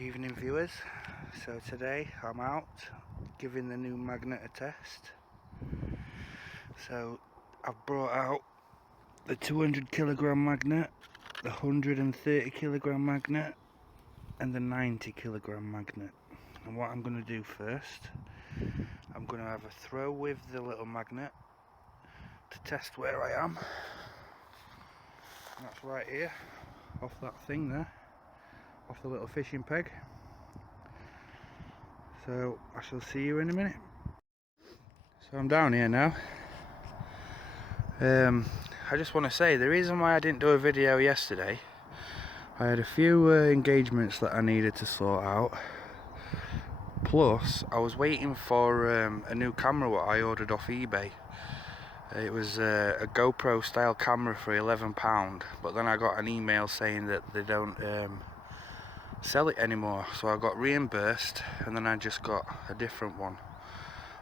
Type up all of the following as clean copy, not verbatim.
Evening viewers, so today I'm out giving the new magnet a test. So I've brought out the 200 kilogram magnet, the 130 kilogram magnet and the 90 kilogram magnet. And what I'm going to do first, I'm going to have a throw with the little magnet to test where I am. And that's right here, off that thing there, off the little fishing peg. So I shall see you in a minute. So I'm down here now. I just want to say the reason why I didn't do a video yesterday, I had a few engagements that I needed to sort out. Plus I was waiting for a new camera what I ordered off eBay. It was a GoPro style camera for £11, but then I got an email saying that they don't sell it anymore, so I got reimbursed and then I just got a different one.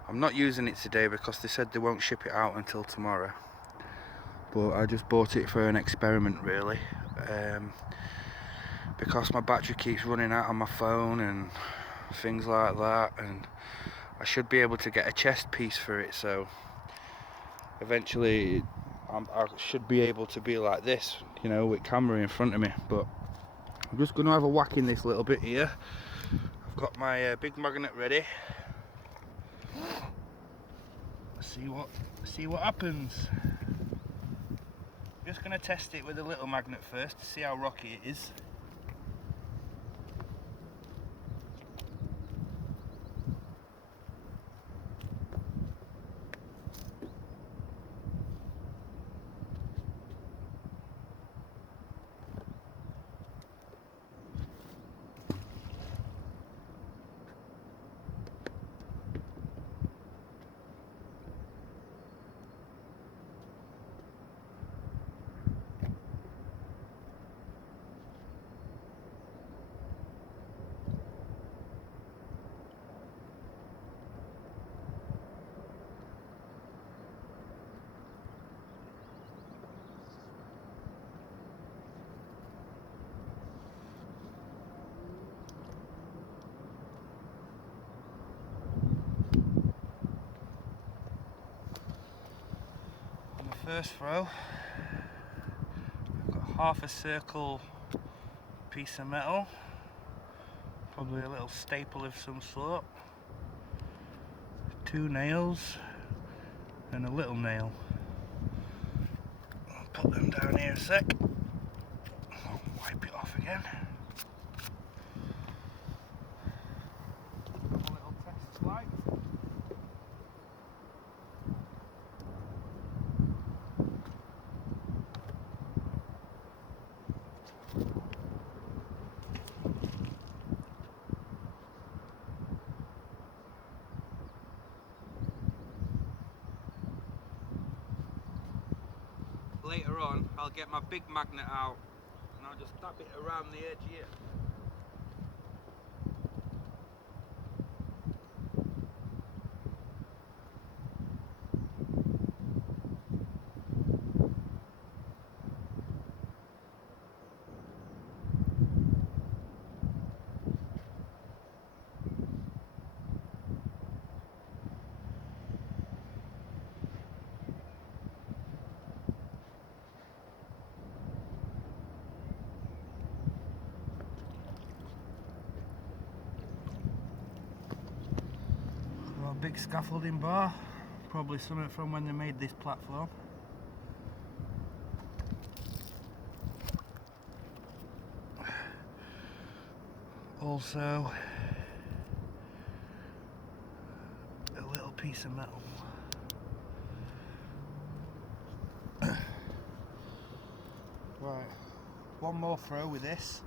I'm not using it today because they said they won't ship it out until tomorrow, but I just bought it for an experiment really, because my battery keeps running out on my phone and things like that, and I should be able to get a chest piece for it, so eventually I should be able to be like this, you know, with camera in front of me. But I'm just going to have a whack in this little bit here. I've got my big magnet ready. See what happens. Just going to test it with a little magnet first to see how rocky it is. First throw, I've got half a circle piece of metal, probably a little staple of some sort, 2 nails and a little nail. I'll put them down here a sec, I'll wipe it off again. Have a little test flight. Later on, I'll get my big magnet out and I'll just tap it around the edge here. A big scaffolding bar, probably something from when they made this platform. Also a little piece of metal. Right, one more throw with this.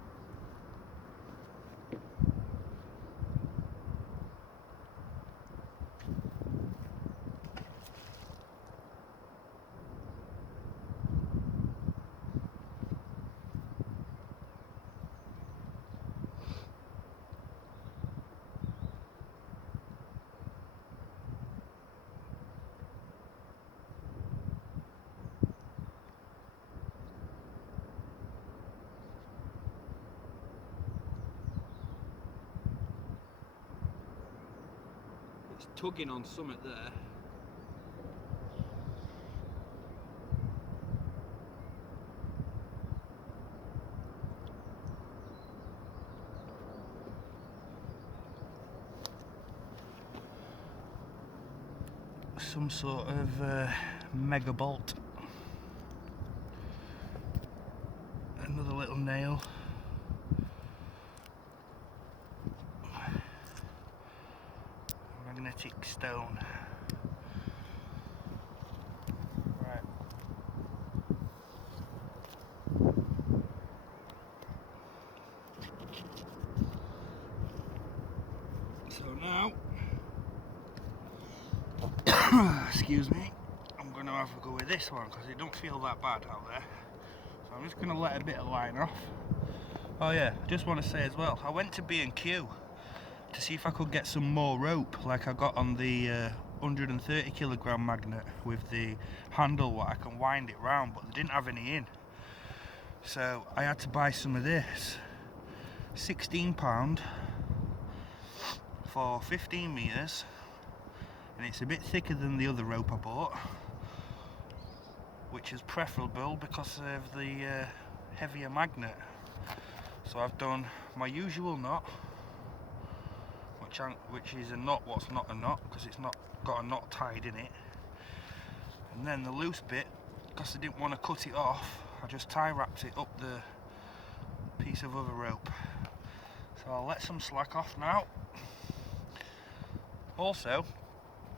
tugging on something there. Some sort of mega bolt. Another little nail. Magnetic stone. Right. So now, excuse me, I'm going to have a go with this one because it don't feel that bad out there. So I'm just going to let a bit of line off. Oh yeah, just want to say as well, I went to B&Q to see if I could get some more rope like I got on the 130 kilogram magnet with the handle what I can wind it round, but they didn't have any in. So I had to buy some of this. £16 for 15 meters, and it's a bit thicker than the other rope I bought, which is preferable because of the heavier magnet. So I've done my usual knot, which is a knot what's not a knot because it's not got a knot tied in it, and then the loose bit, because I didn't want to cut it off, I just tie wrapped it up the piece of other rope. So I'll let some slack off now. Also,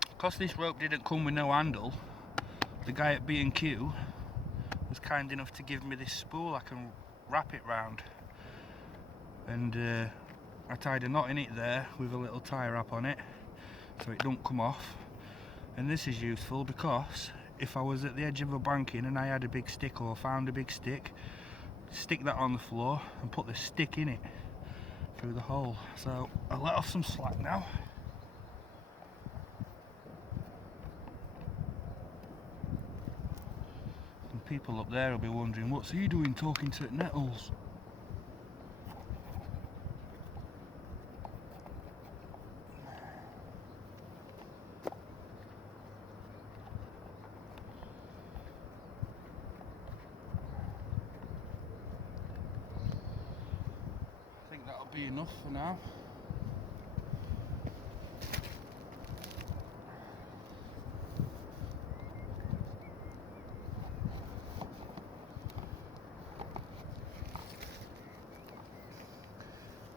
because this rope didn't come with no handle, the guy at B&Q was kind enough to give me this spool I can wrap it round, and I tied a knot in it there with a little tie wrap on it so it don't come off. And this is useful because if I was at the edge of a banking and I had a big stick or found a big stick, stick that on the floor and put the stick in it through the hole. So I'll let off some slack now. And people up there will be wondering, what's he doing talking to nettles? I think that'll be enough for now.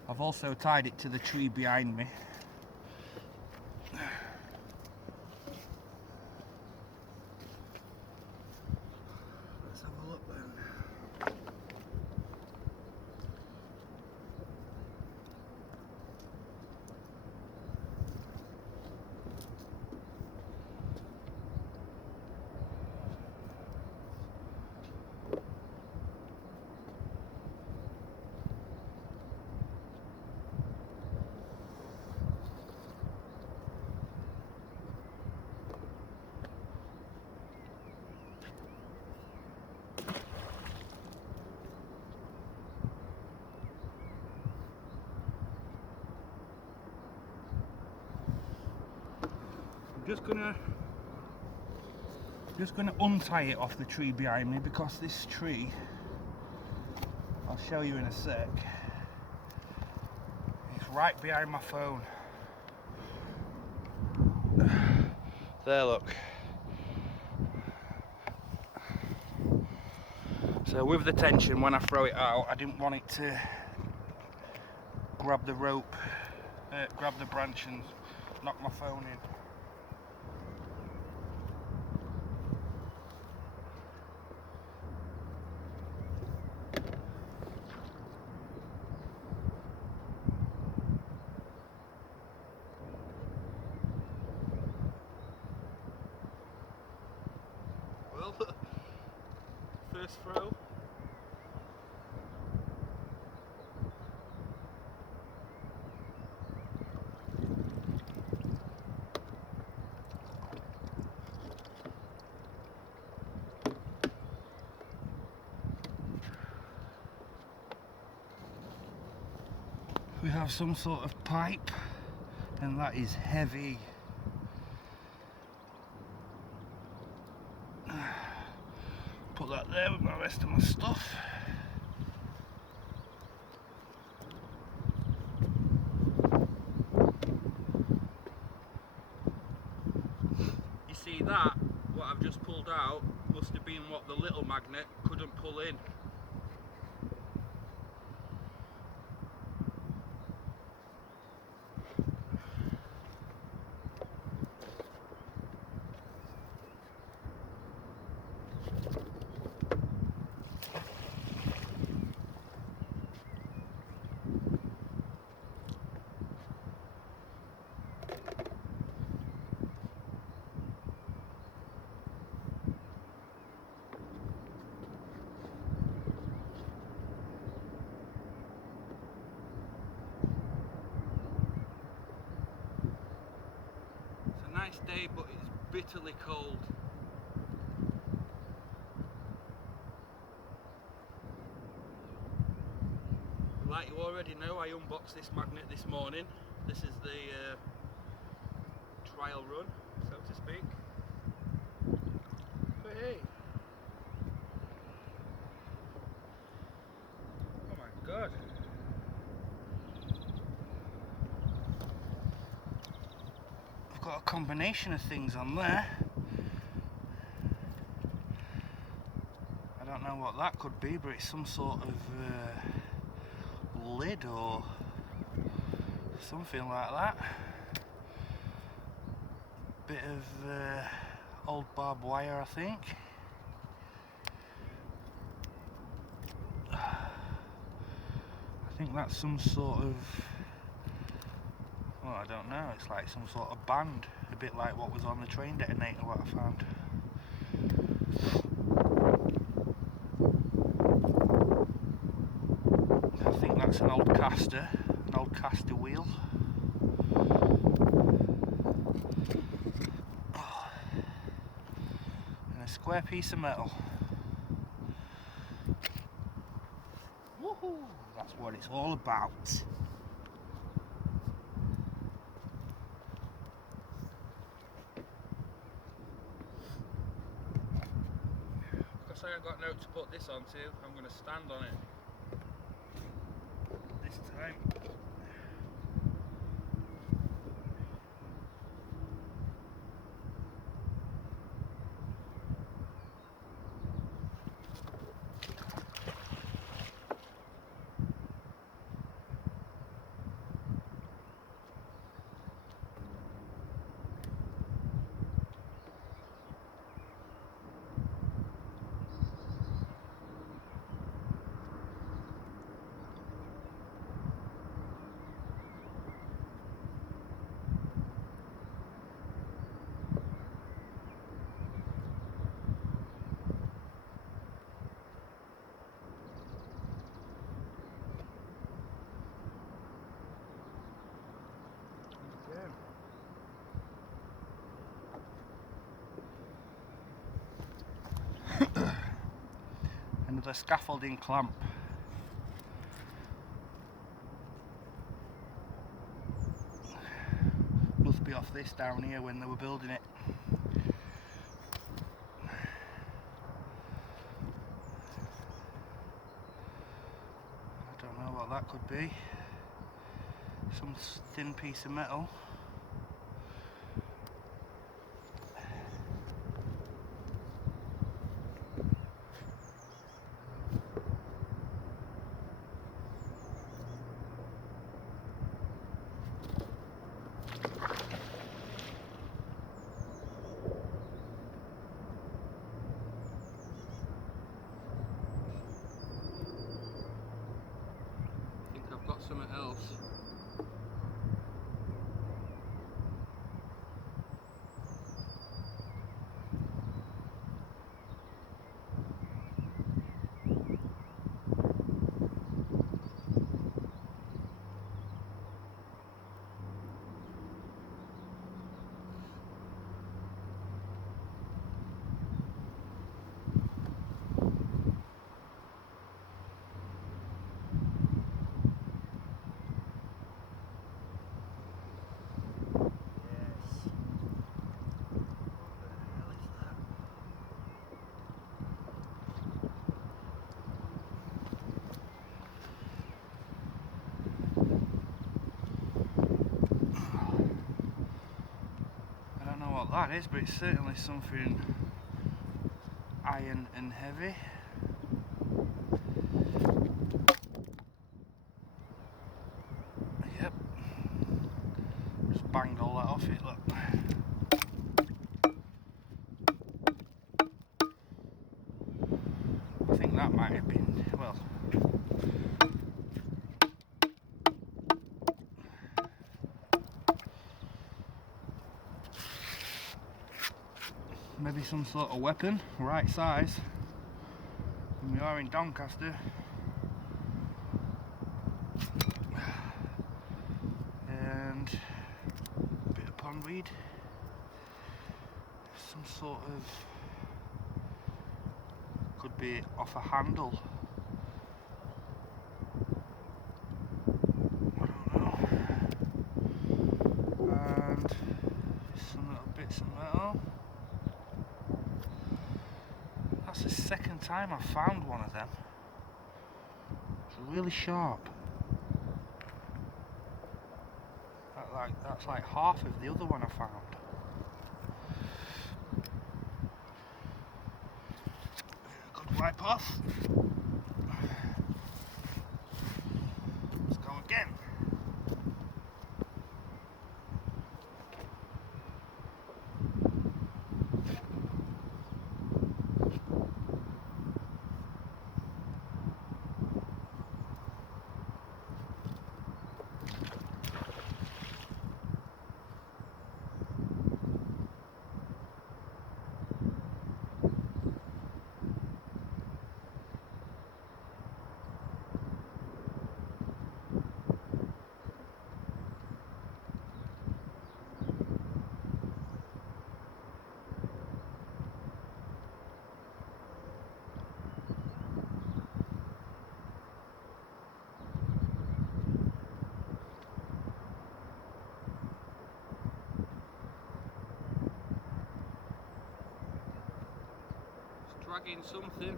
I've also tied it to the tree behind me. Let's have a look then. Just gonna untie it off the tree behind me, because this tree, I'll show you in a sec, it's right behind my phone. There, look. So with the tension, when I throw it out, I didn't want it to grab the rope, grab the branch and knock my phone in. Well, first throw. We have some sort of pipe, and that is heavy. Put that there with the rest of my stuff. You see that, what I've just pulled out, must have been what the little magnet couldn't pull in. Nice day, but it's bitterly cold. Like you already know, I unboxed this magnet this morning. This is the trial run, so to speak. But hey, oh my god. Got a combination of things on there. I don't know what that could be, but it's some sort of lid or something like that. Bit of old barbed wire, I think. I think that's some sort of, well, I don't know, it's like some sort of band, a bit like what was on the train detonator, what I found. I think that's an old caster wheel. And a square piece of metal. Woohoo! That's what it's all about. Because I ain't got no to put this onto, I'm going to stand on it this time. Another scaffolding clamp. Must be off this down here when they were building it. I don't know what that could be. Some thin piece of metal. Got something else. that is, but it's certainly something iron and heavy. Yep. Just banged all that off it, look. I think that might have been, well, maybe some sort of weapon, right size. And we are in Doncaster. And a bit of pondweed. Some sort of, could be off a handle. I don't know. And some little bits of metal. That's the second time I've found one of them. It's really sharp. That's like half of the other one I found. Good wipe off. Let's go again. Dragging something.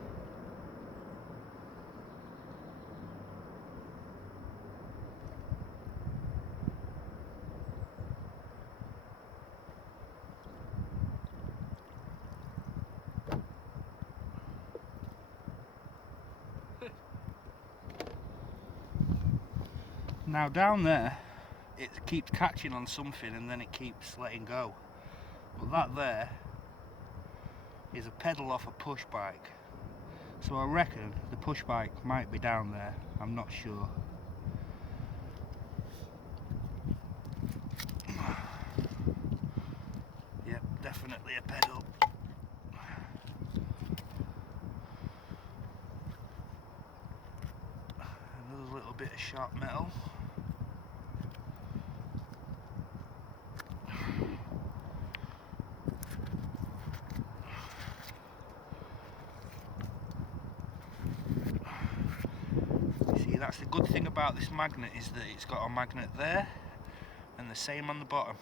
Now down there, it keeps catching on something and then it keeps letting go. But that there is a pedal off a push bike. So I reckon the push bike might be down there, I'm not sure. Yep, definitely a pedal. Another little bit of sharp metal. That's the good thing about this magnet, is that it's got a magnet there and the same on the bottom,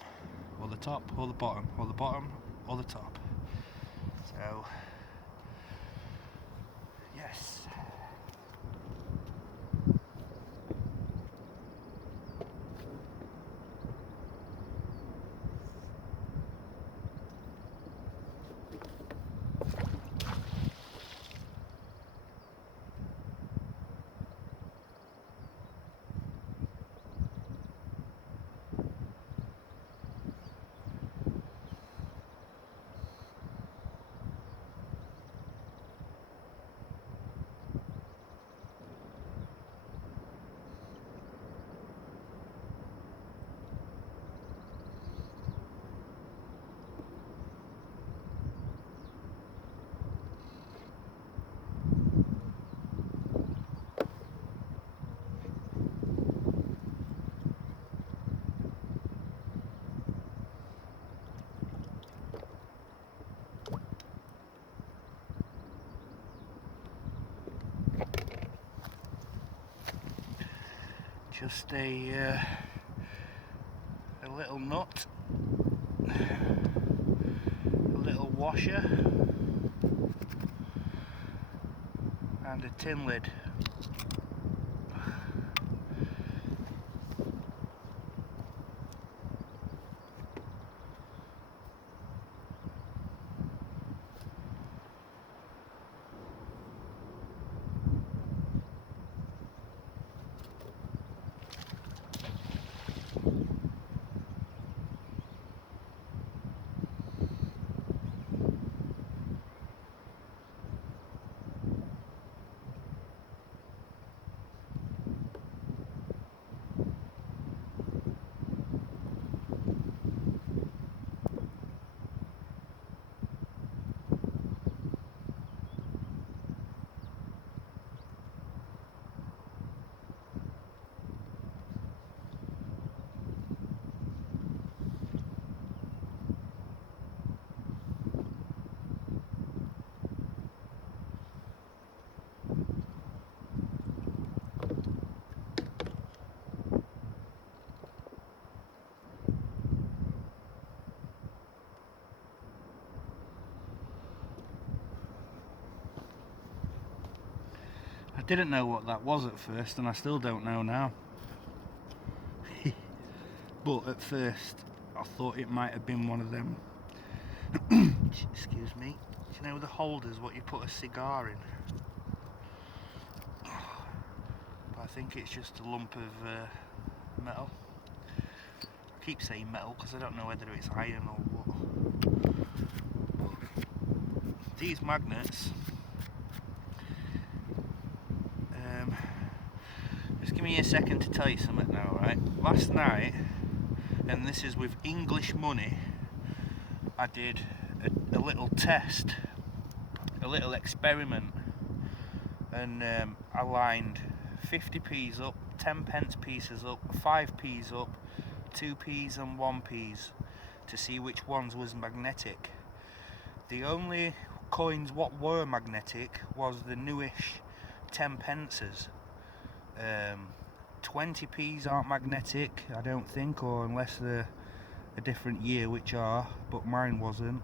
or the top, or the bottom, or the bottom, or the top. So yes. Just a little nut, a little washer, and a tin lid. didn't know what that was at first, and I still don't know now. But at first I thought it might have been one of them excuse me, do you know the holders what you put a cigar in? But I think it's just a lump of metal. I keep saying metal because I don't know whether it's iron or what. But these magnets, just give me a second to tell you something now, right? Last night, and this is with English money, I did a little test, a little experiment, and I lined 50p's up, 10p pieces up, 5p's up, 2p's and 1p's to see which ones was magnetic. The only coins what were magnetic was the newish 10p's. 20p's aren't magnetic, I don't think, or unless they're a different year, which are, but mine wasn't.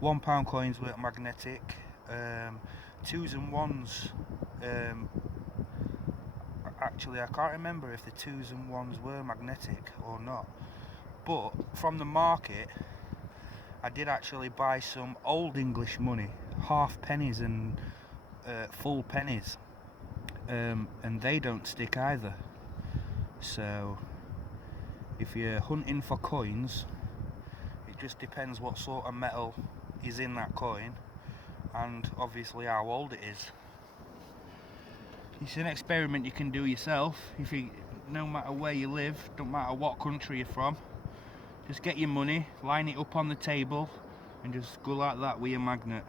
£1 coins weren't magnetic. 2s and 1s, actually I can't remember if the 2s and 1s were magnetic or not, but from the market I did actually buy some old English money, half pennies and full pennies, and they don't stick either. So if you're hunting for coins, it just depends what sort of metal is in that coin, and obviously how old it is. It's an experiment you can do yourself. If you, no matter where you live, don't matter what country you're from, just get your money, line it up on the table, and just go like that with your magnet,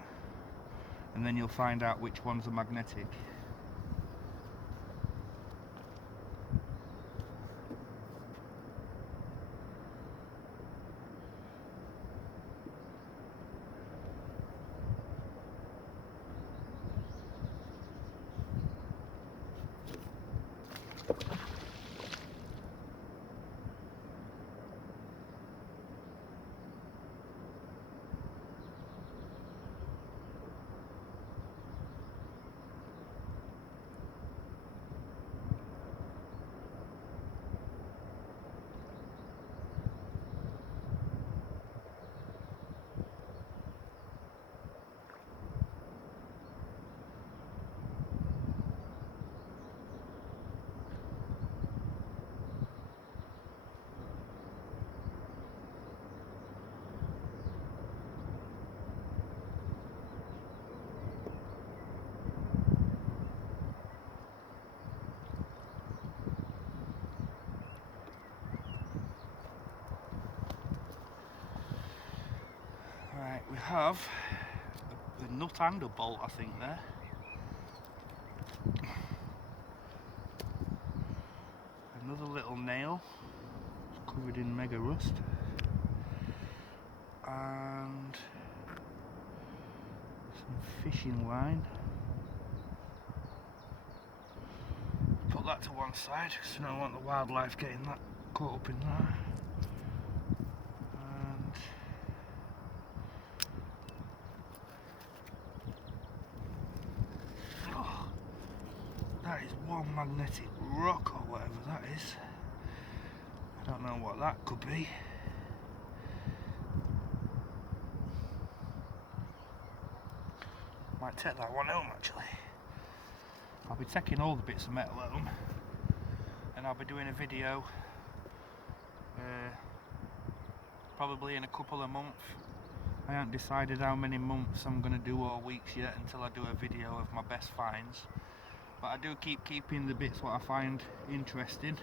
and then you'll find out which ones are magnetic. Right, we have a nut and a bolt, I think, there. Another little nail covered in mega rust, and some fishing line. Put that to one side because I don't want the wildlife getting that caught up in that. And oh, that is one magnetic rock or whatever that is. I don't know what that could be. Might take that one home actually. I'll be taking all the bits of metal home, and I'll be doing a video probably in a couple of months. I haven't decided how many months I'm going to do or weeks yet until I do a video of my best finds, but I do keep keeping the bits what I find interesting.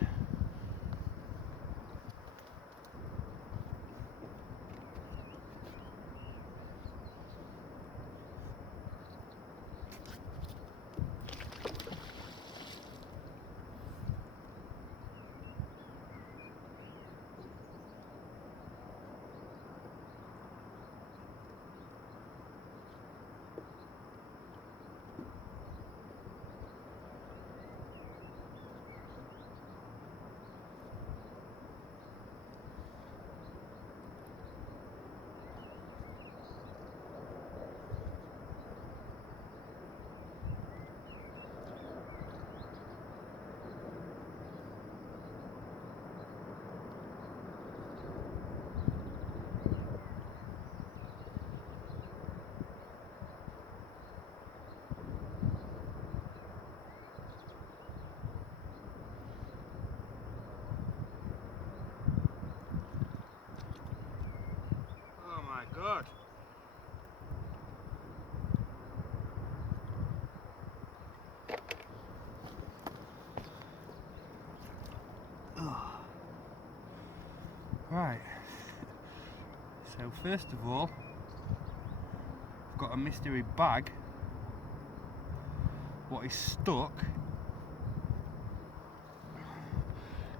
So first of all, I've got a mystery bag what is stuck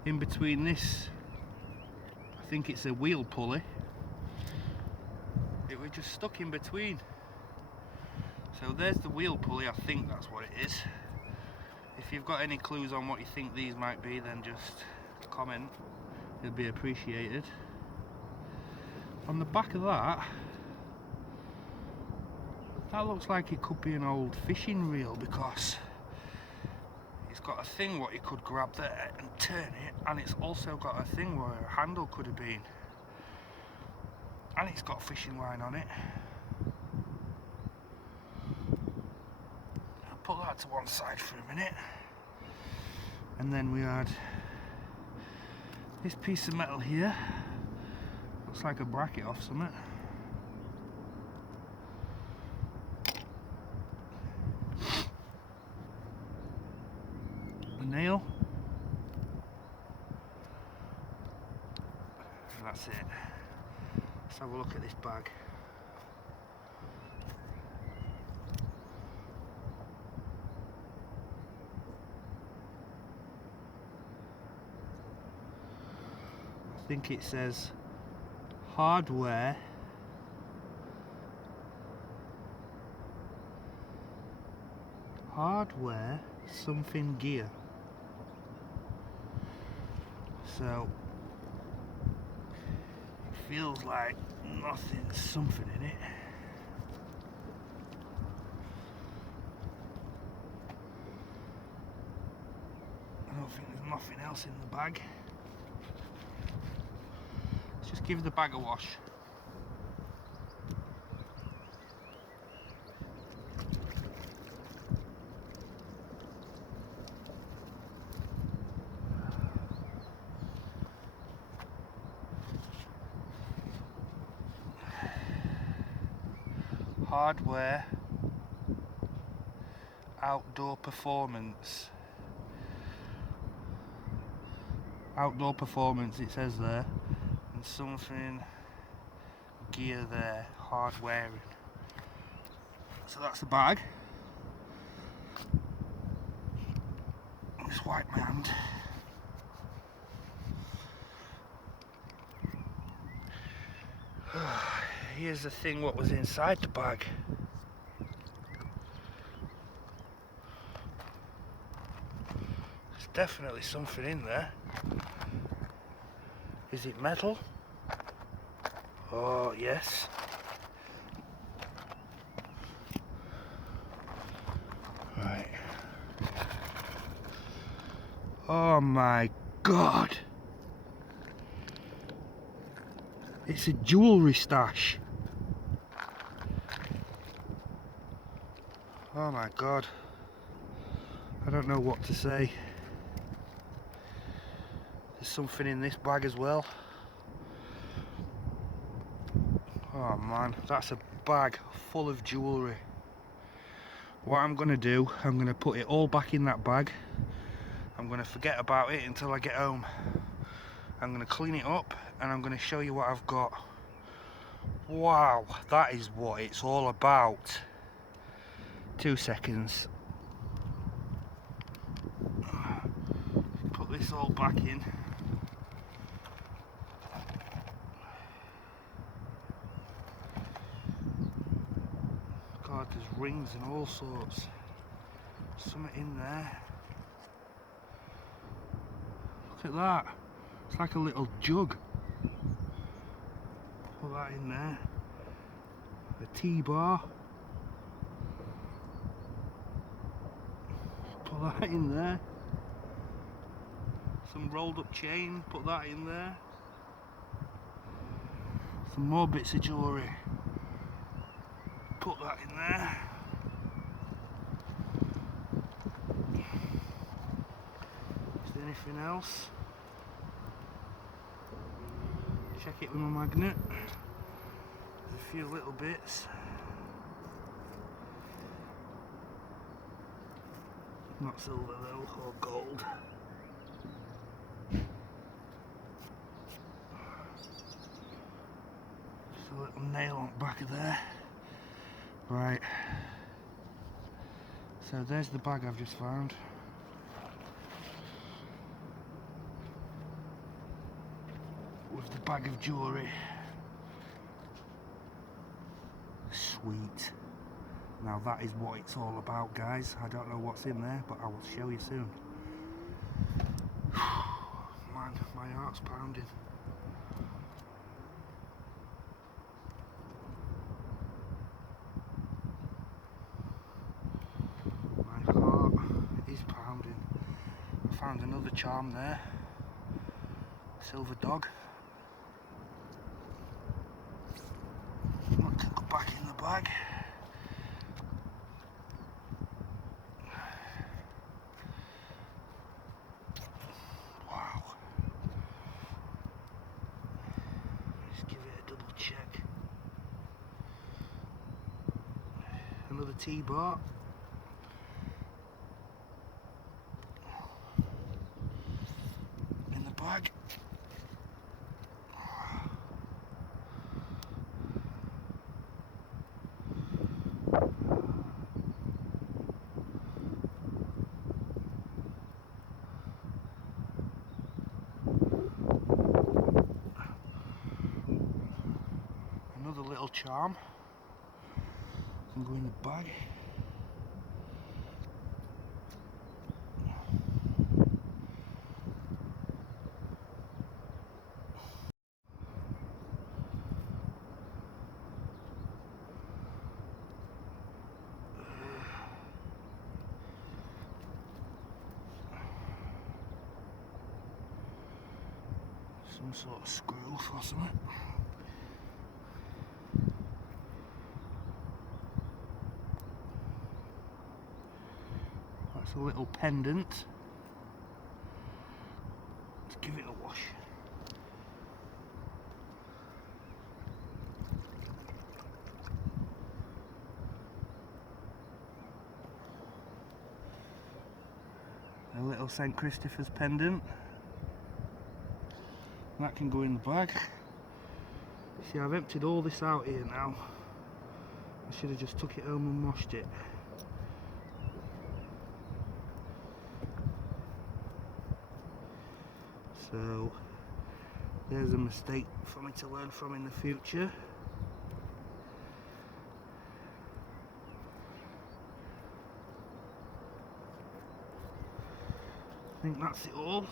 in between this, I think it's a wheel pulley. It was just stuck in between. So there's the wheel pulley, I think that's what it is. If you've got any clues on what you think these might be, then just comment, it'll be appreciated. On the back of that looks like it could be an old fishing reel, because it's got a thing what you could grab there and turn it, and it's also got a thing where a handle could have been, and it's got fishing line on it. I'll put that to one side for a minute, and then we had this piece of metal here, looks like a bracket off something. Nail, and that's it. Let's have a look at this bag. I think it says hardware something gear. So it feels like nothing's something in it. I don't think there's nothing else in the bag. Let's just give the bag a wash. Hardware outdoor performance it says there, and something gear there, hardwaring. So that's the bag. Just wipe my hand. Here's the thing what was inside the bag. There's definitely something in there. Is it metal? Oh yes. Right. Oh my God. It's a jewellery stash. Oh my God. I don't know what to say. There's something in this bag as well. Oh man, that's a bag full of jewellery. What I'm going to do, I'm going to put it all back in that bag. I'm going to forget about it until I get home. I'm going to clean it up and I'm going to show you what I've got. Wow, that is what it's all about. 2 seconds. Put this all back in. God, there's rings and all sorts. Something in there. Look at that. It's like a little jug. Put that in there. A T-bar. Put that in there. Some rolled up chain. Put that in there. Some more bits of jewellery. Put that in there. Is there anything else? Check it with my magnet. There's a few little bits. Not silver though, or gold. So nail on the back of there. Right. So there's the bag I've just found. With the bag of jewellery. Sweet. Now that is what it's all about, guys. I don't know what's in there, but I will show you soon. Man, my heart's pounding. My heart is pounding. I found another charm there. Silver dog. Look, go back in the bag. Wow. Just give it a double check. Another T-bar. In the bag. Another little charm can go in the bag. Some sort of screw or something. That's a little pendant. Let's give it a wash. A little St. Christopher's pendant. That can go in the bag. See, I've emptied all this out here now. I should have just took it home and washed it. So there's a mistake for me to learn from in the future. I think that's it all.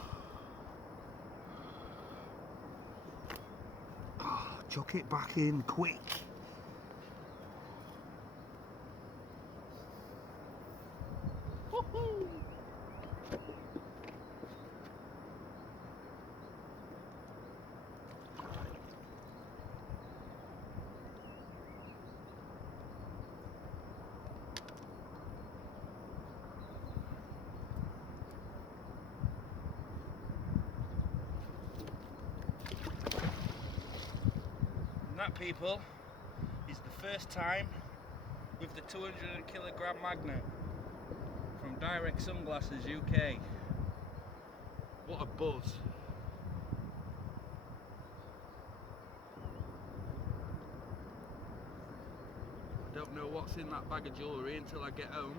Oh, chuck it back in quick. Woohoo! And that, people, is the first time with the 200 kilogram magnet from Direct Sunglasses UK. What a buzz. I don't know what's in that bag of jewellery until I get home.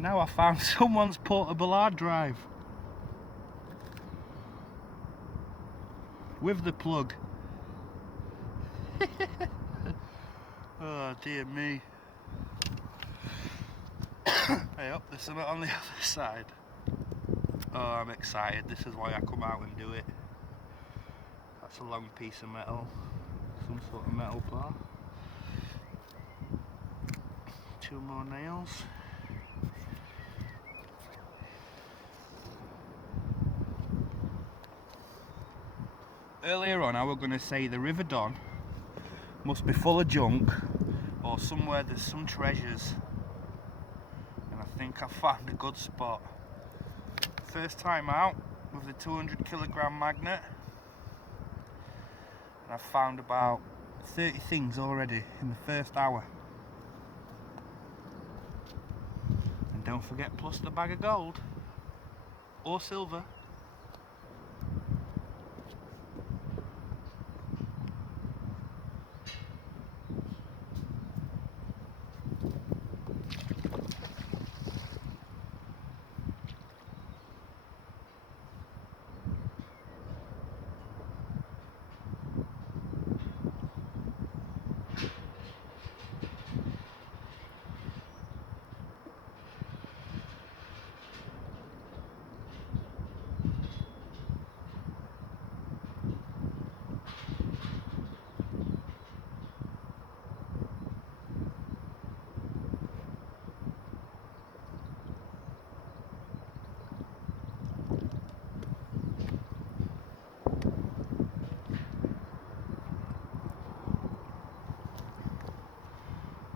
Now I found someone's portable hard drive with the plug. Oh dear me. Hey up, there's something on the other side. Oh, I'm excited. This is why I come out and do it. That's a long piece of metal. Some sort of metal bar. 2 more nails. Earlier on I was going to say the River Don must be full of junk, or somewhere there's some treasures, and I think I've found a good spot. First time out with the 200 kilogram magnet, and I've found about 30 things already in the first hour. And don't forget, plus the bag of gold or silver.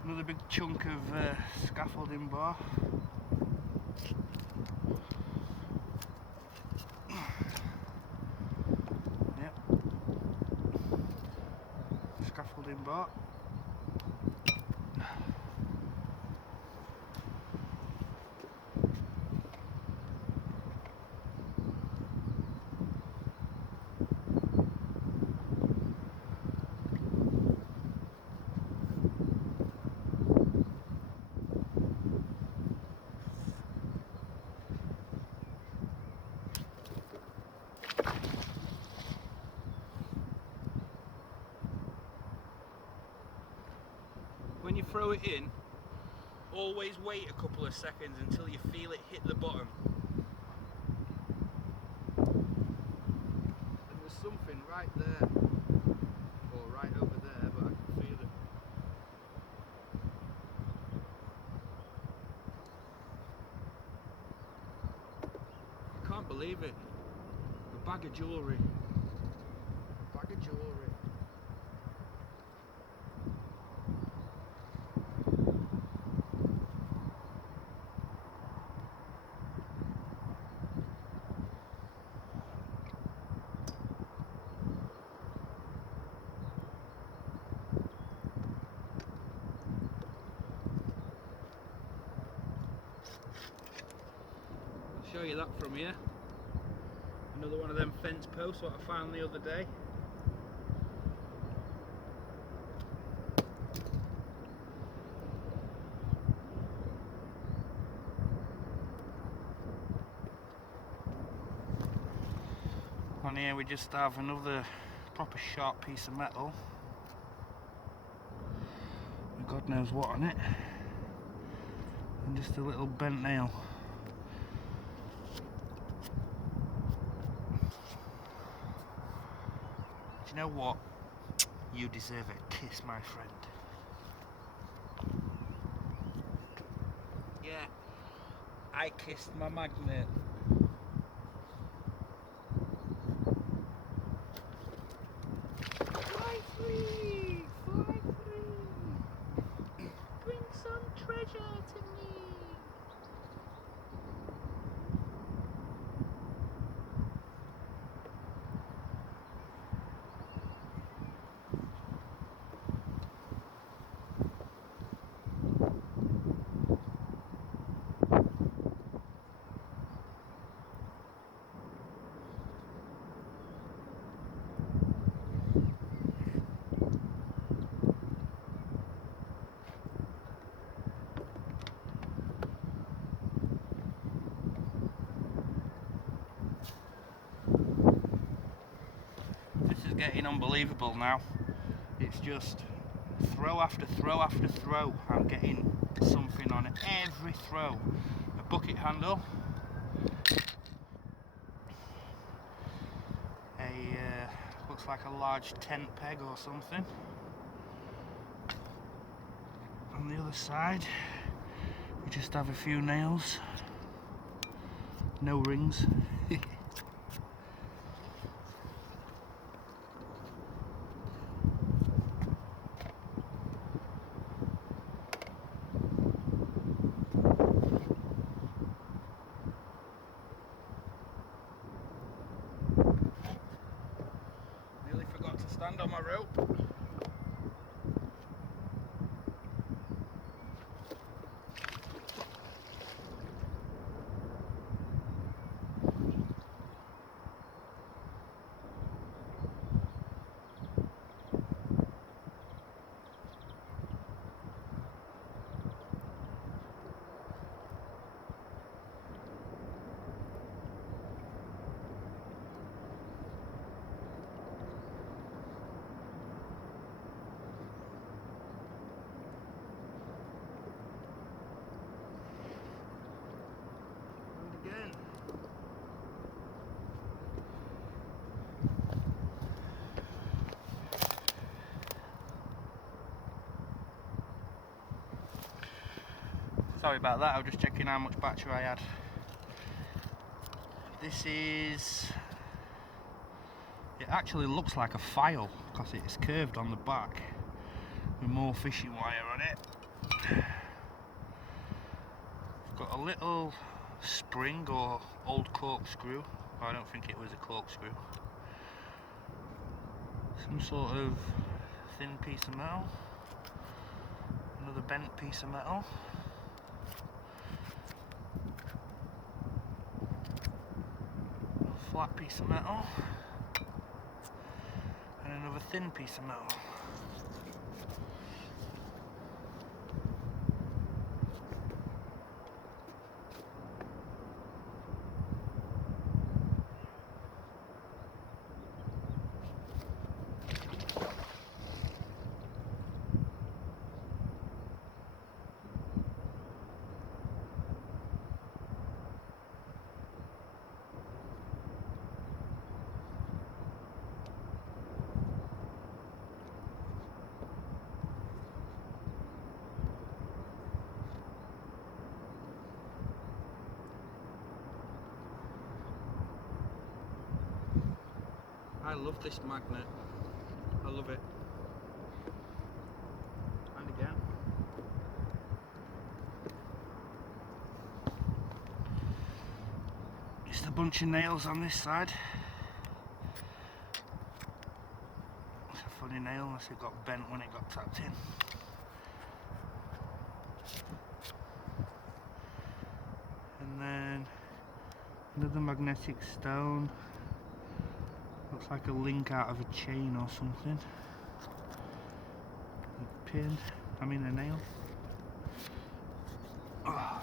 Another big chunk of scaffolding bar. Yep. Scaffolding bar. When you throw it in, always wait a couple of seconds until you feel it hit the bottom. And there's something right there, or right over there, but I can feel it. I can't believe it. A bag of jewellery. A bag of jewellery. Show you that from here. Another one of them fence posts what I found the other day. On here we just have another proper sharp piece of metal. And God knows what on it. And just a little bent nail. You know what? You deserve a kiss, my friend. Yeah, I kissed my magnet. Fly free! Fly free! Bring some treasure to me! Getting unbelievable now. It's just throw after throw after throw. I'm getting something on every throw. A bucket handle, looks like a large tent peg or something. On the other side we just have a few nails, no rings. stand on my rope. Again. Sorry about that, I was just checking how much battery I had. This is... It actually looks like a file because it's curved on the back with more fishing wire on it. It's got a little spring or old corkscrew. I don't think it was a corkscrew. Some sort of thin piece of metal. Another bent piece of metal. A flat piece of metal. And another thin piece of metal. I love this magnet. I love it. And again. Just a bunch of nails on this side. It's a funny nail unless it got bent when it got tapped in. And then another magnetic stone. Looks like a link out of a chain or something. A pin, a nail. Oh.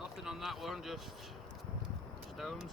Nothing on that one, just stones.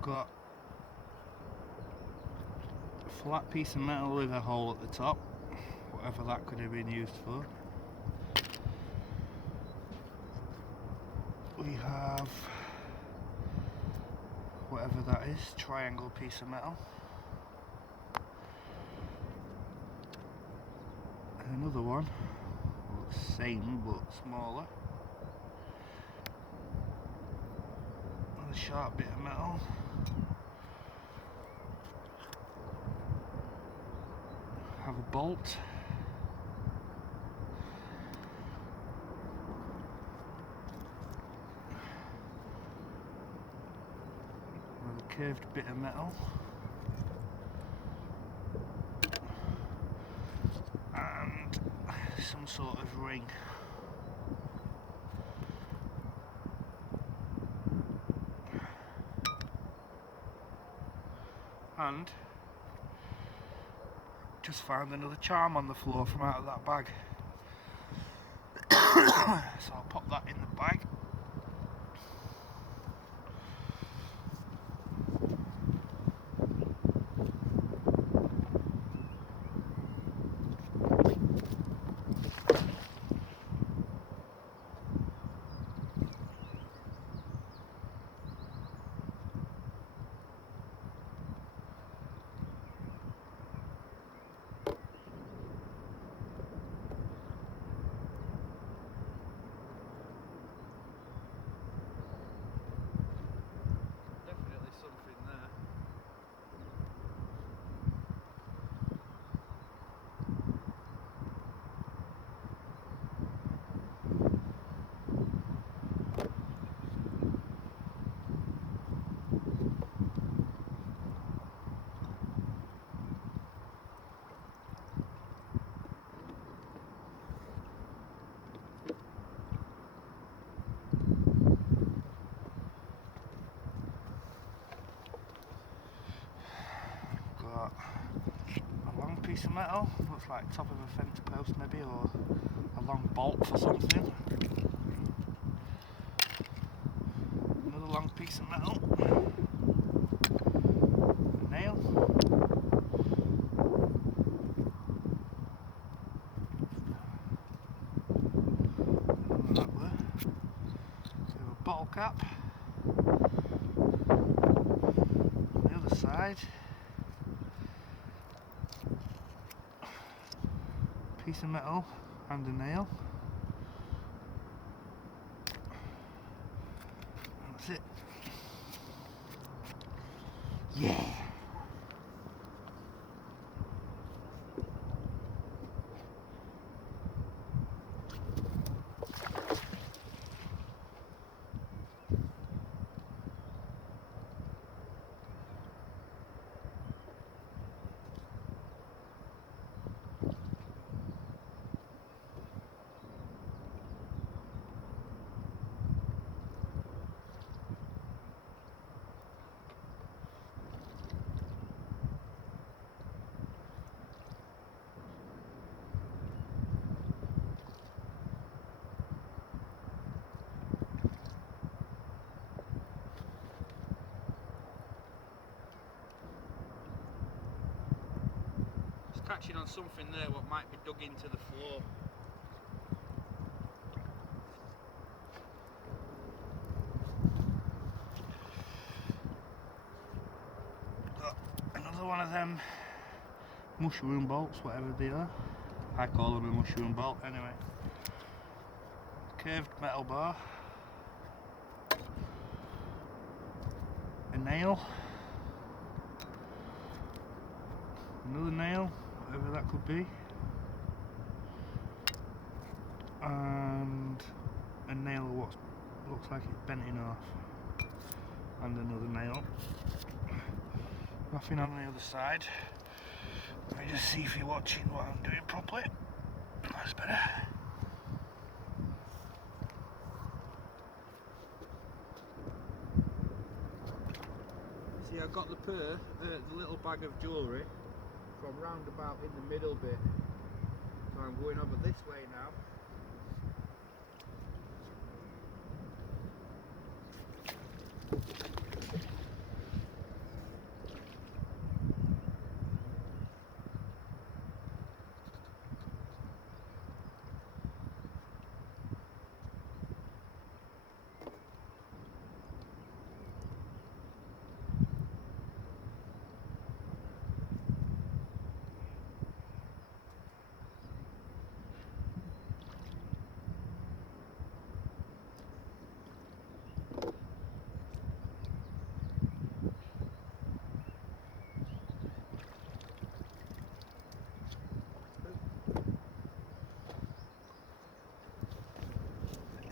Got a flat piece of metal with a hole at the top, whatever that could have been used for. We have whatever that is, triangle piece of metal. And another one, looks same but smaller. Another sharp bit of metal. Have a bolt. Another curved bit of metal. And some sort of ring. And just found another charm on the floor from out of that bag. So I'll pop that in the bag. Got a long piece of metal, looks like top of a fence post maybe, or a long bolt for something. Another long piece of metal. A nail. That there. So a bottle cap. The other side. Piece of metal and a nail. That's it. Yeah. Catching on something there what might be dug into the floor. Got another one of them mushroom bolts, whatever they are. I call them a mushroom bolt anyway. Curved metal bar. A nail. Another nail, whatever that could be, and a nail what looks like it's bent in half, and another nail. Nothing on the other side. Let me just see if you're watching what I'm doing properly. That's better. See, I got the little bag of jewellery from round about in the middle bit, so I'm going over this way now.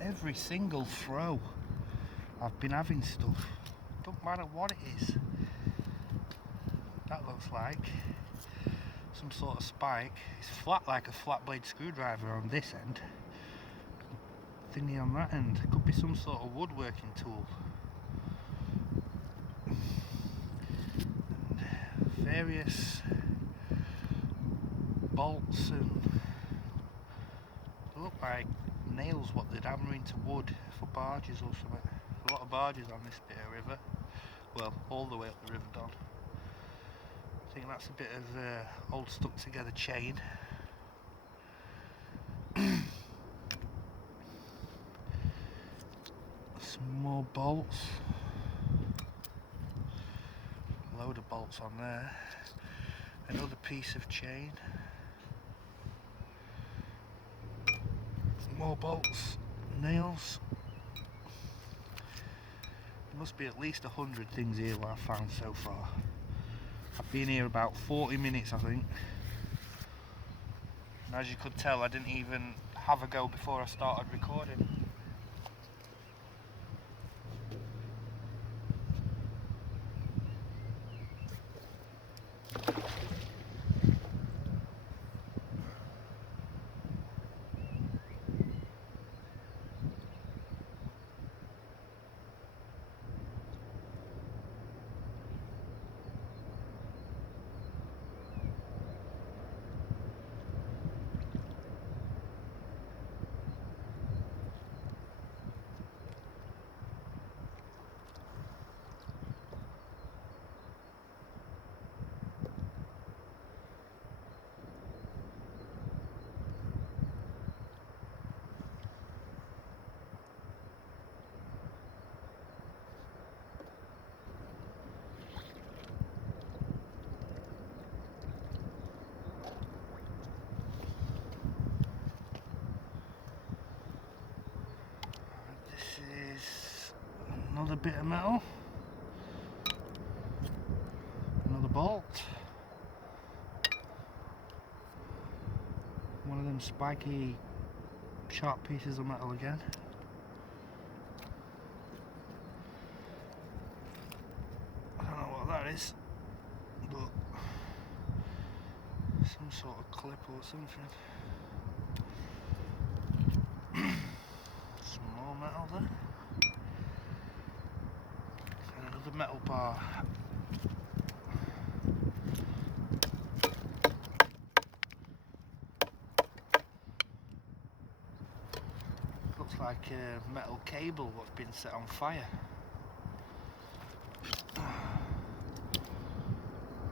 every single throw I've been having stuff. Don't matter what it is. That looks like some sort of spike. It's flat like a flat blade screwdriver on this end. Thingy on that end. It could be some sort of woodworking tool. And various bolts and look like nails what they'd hammer into wood for barges or something. A lot of barges on this bit of river. Well, all the way up the River Don. I think that's a bit of old stuck together chain. Some more bolts. A load of bolts on there. Another piece of chain. More bolts, nails. There must be at least 100 things here what I've found so far. I've been here about 40 minutes I think. And as you could tell, I didn't even have a go before I started recording. Another bit of metal, another bolt, one of them spiky sharp pieces of metal again. I don't know what that is, but some sort of clip or something. Some more metal there. The metal bar. Looks like a metal cable what's been set on fire.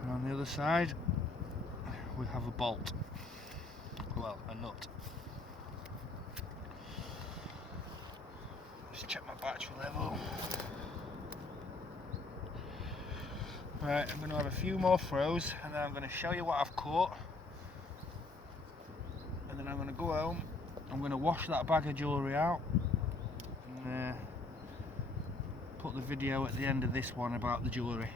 And on the other side we have a bolt. Well, a nut. Just check my battery level. Right, I'm going to have a few more throws and then I'm going to show you what I've caught, and then I'm going to go home, I'm going to wash that bag of jewellery out and put the video at the end of this one about the jewellery.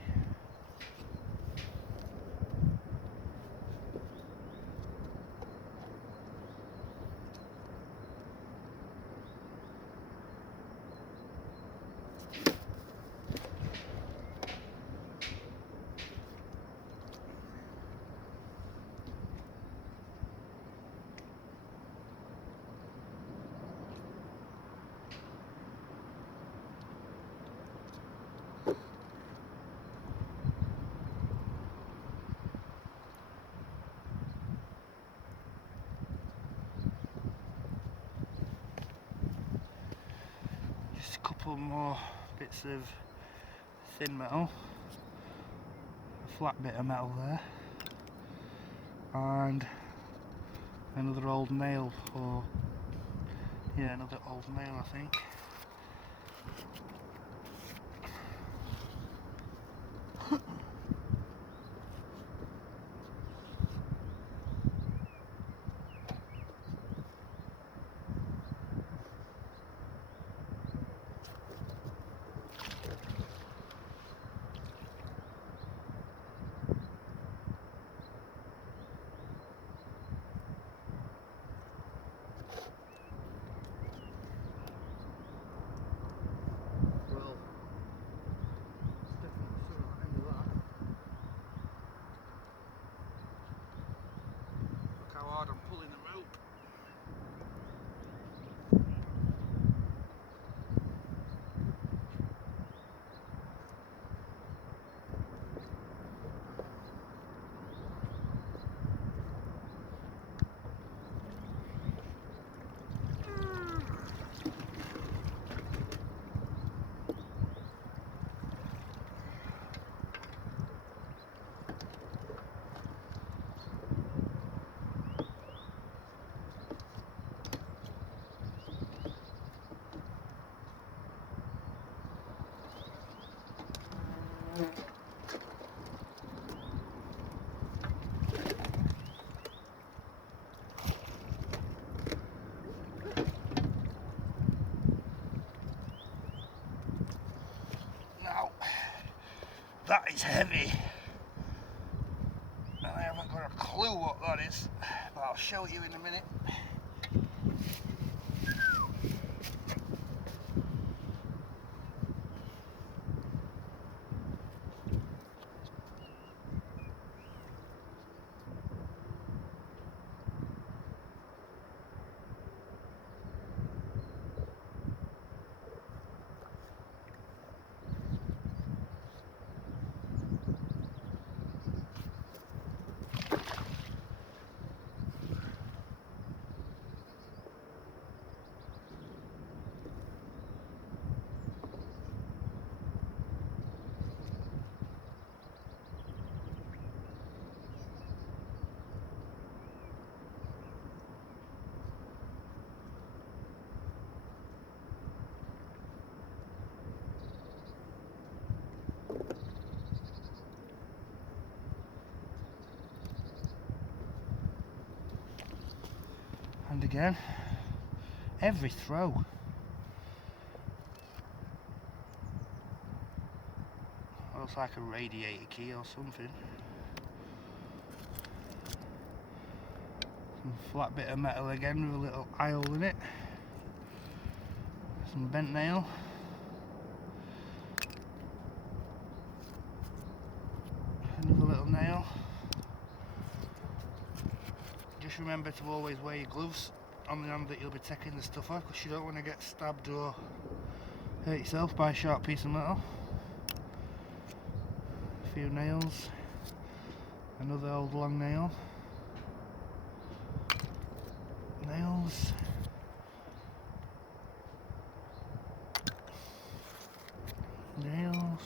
Just a couple more bits of thin metal, a flat bit of metal there, and another old nail, or yeah, another old nail I think. it's heavy. And I haven't got a clue what that is, but I'll show you in a minute. And again, every throw. Looks like a radiator key or something. Some flat bit of metal again with a little eye hole in it. Some bent nail. Another little nail. Just remember to always wear your gloves on the hand that you'll be taking the stuff off, because you don't want to get stabbed or hurt yourself by a sharp piece of metal. A few nails. Another old long nail. Nails. Nails.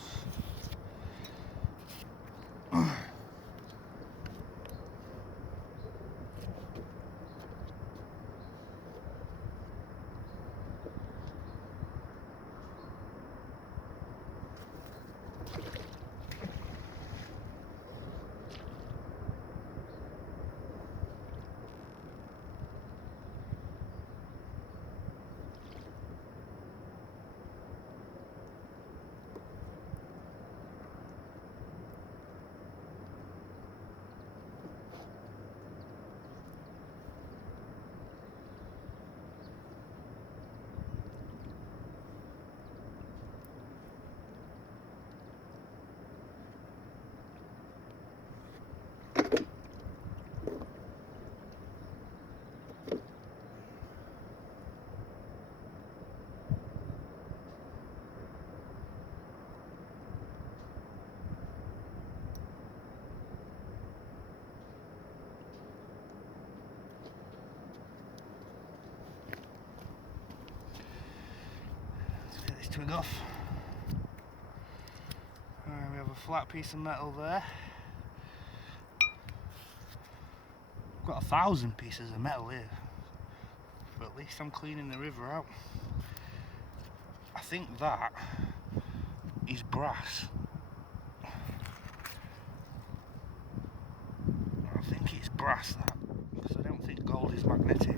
Twig off. We have a flat piece of metal there. I've got 1,000 pieces of metal here, but at least I'm cleaning the river out. I think that is brass. I think it's brass, that, because I don't think gold is magnetic.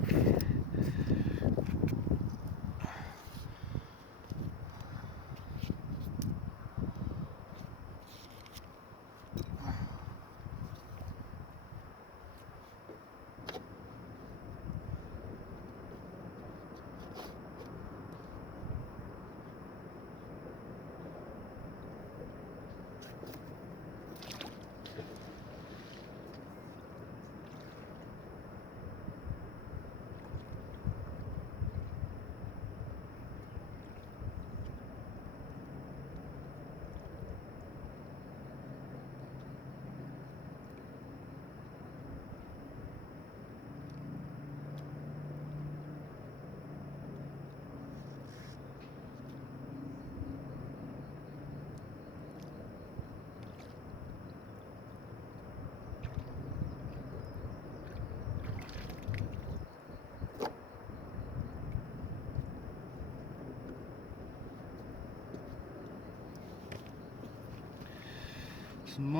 Some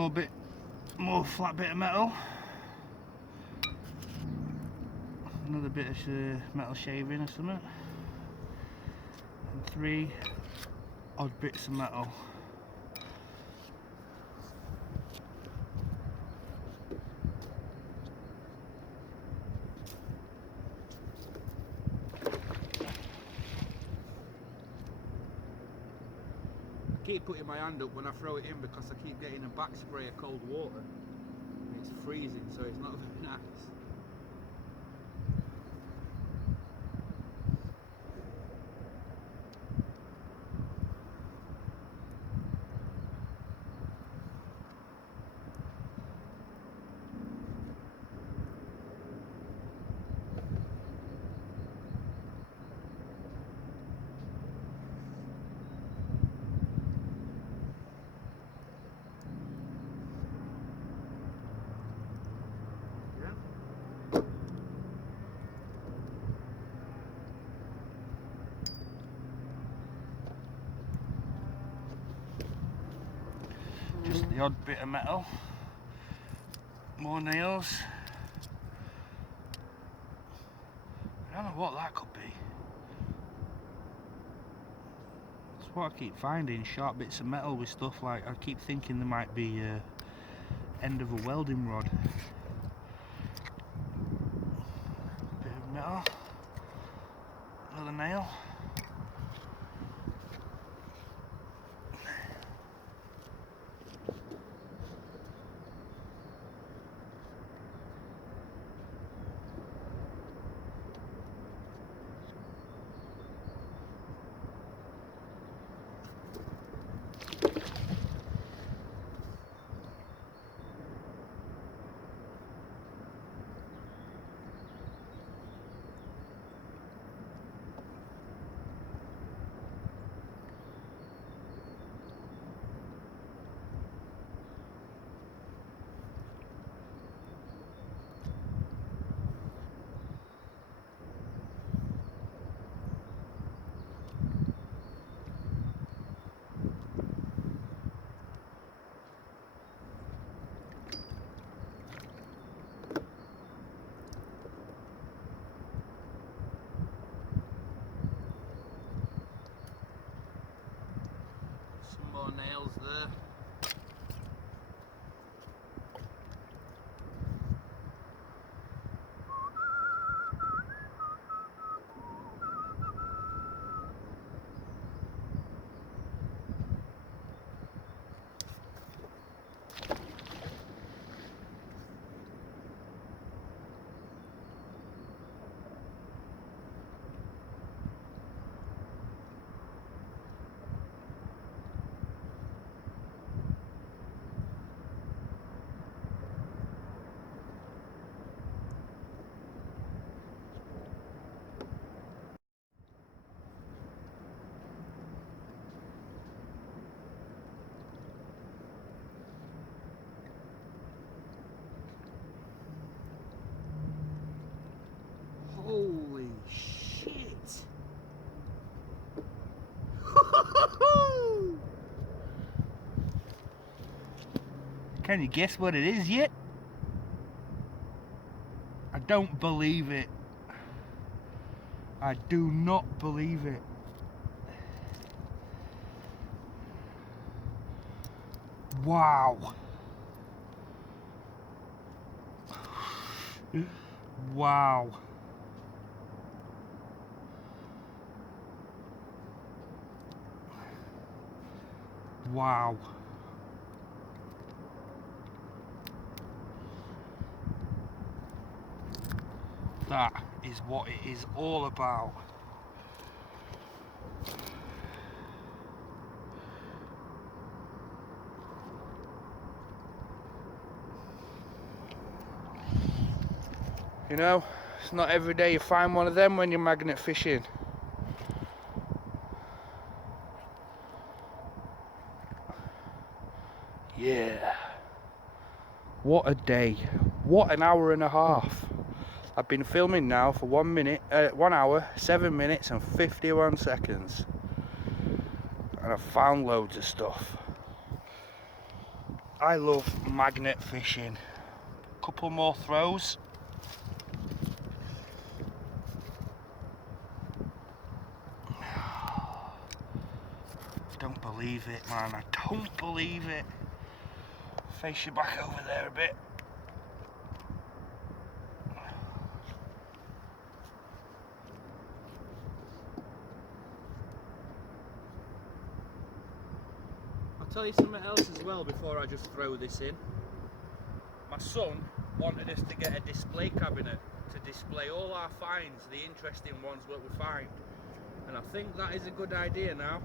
more flat bit of metal. Another bit of metal shaving or something. And 3 odd bits of metal. keep putting my hand up when I throw it in because I keep getting a back spray of cold water. And it's freezing, so it's not very nice. Just the odd bit of metal, more nails. I don't know what that could be. That's what I keep finding, sharp bits of metal with stuff like, I keep thinking there might be end of a welding rod. Bit of metal, another nail. Some more nails there. Holy shit! Can you guess what it is yet? I don't believe it. I do not believe it. Wow. Wow. Wow. That is what it is all about. You know, it's not every day you find one of them when you're magnet fishing. Yeah. What a day. What an hour and a half. I've been filming now for 1 hour, 7 minutes and 51 seconds. And I've found loads of stuff. I love magnet fishing. Couple more throws. Don't believe it, man. I don't believe it. Face you back over there a bit. tell you something else as well before I just throw this in. My son wanted us to get a display cabinet to display all our finds, the interesting ones that we find. And I think that is a good idea now.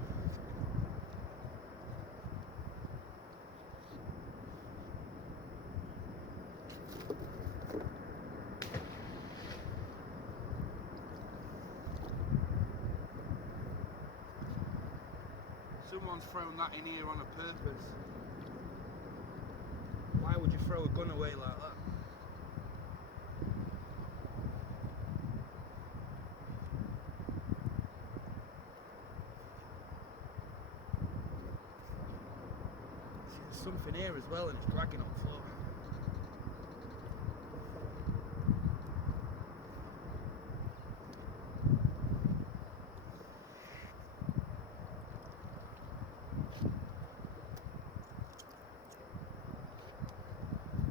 Someone's thrown that in here on a purpose. Why would you throw a gun away like that? See, there's something here as well and it's dragging on the floor.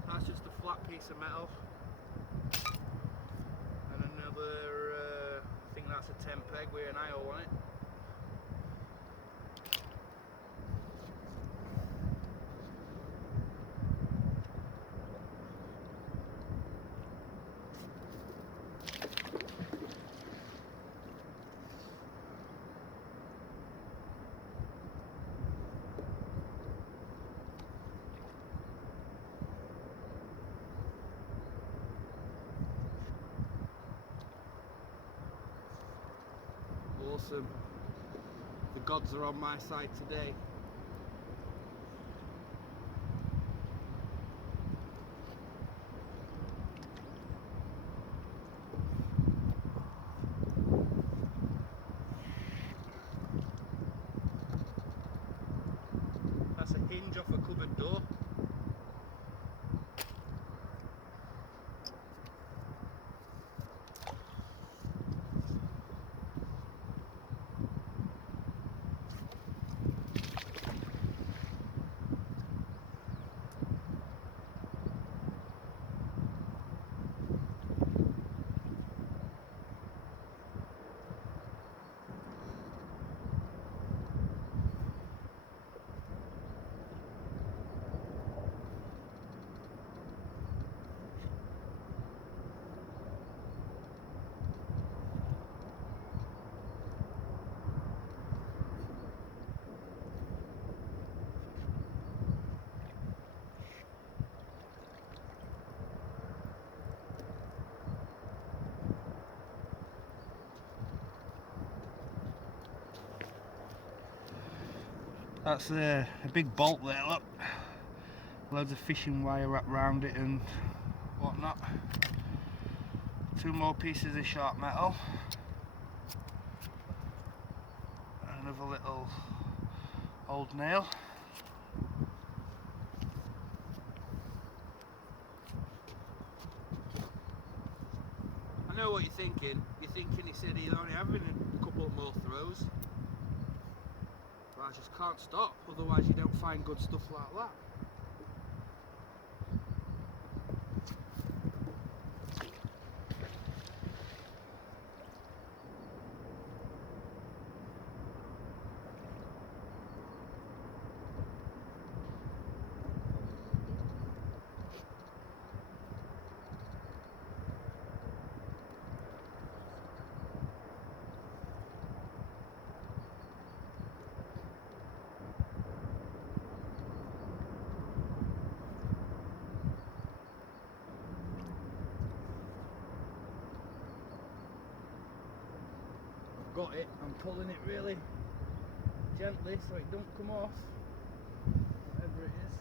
That's just a flat piece of metal. And another, I think that's a 10 peg with an IO on it. Awesome. The gods are on my side today. That's a hinge off a cupboard door. That's a big bolt there, look. Loads of fishing wire wrapped around it and whatnot. 2 more pieces of sharp metal. Another little old nail. I know what you're thinking. You're thinking he said he's only having a couple more throws. But I just can't stop, otherwise you don't find good stuff like that. Got it, I'm pulling it really gently so it don't come off, whatever it is.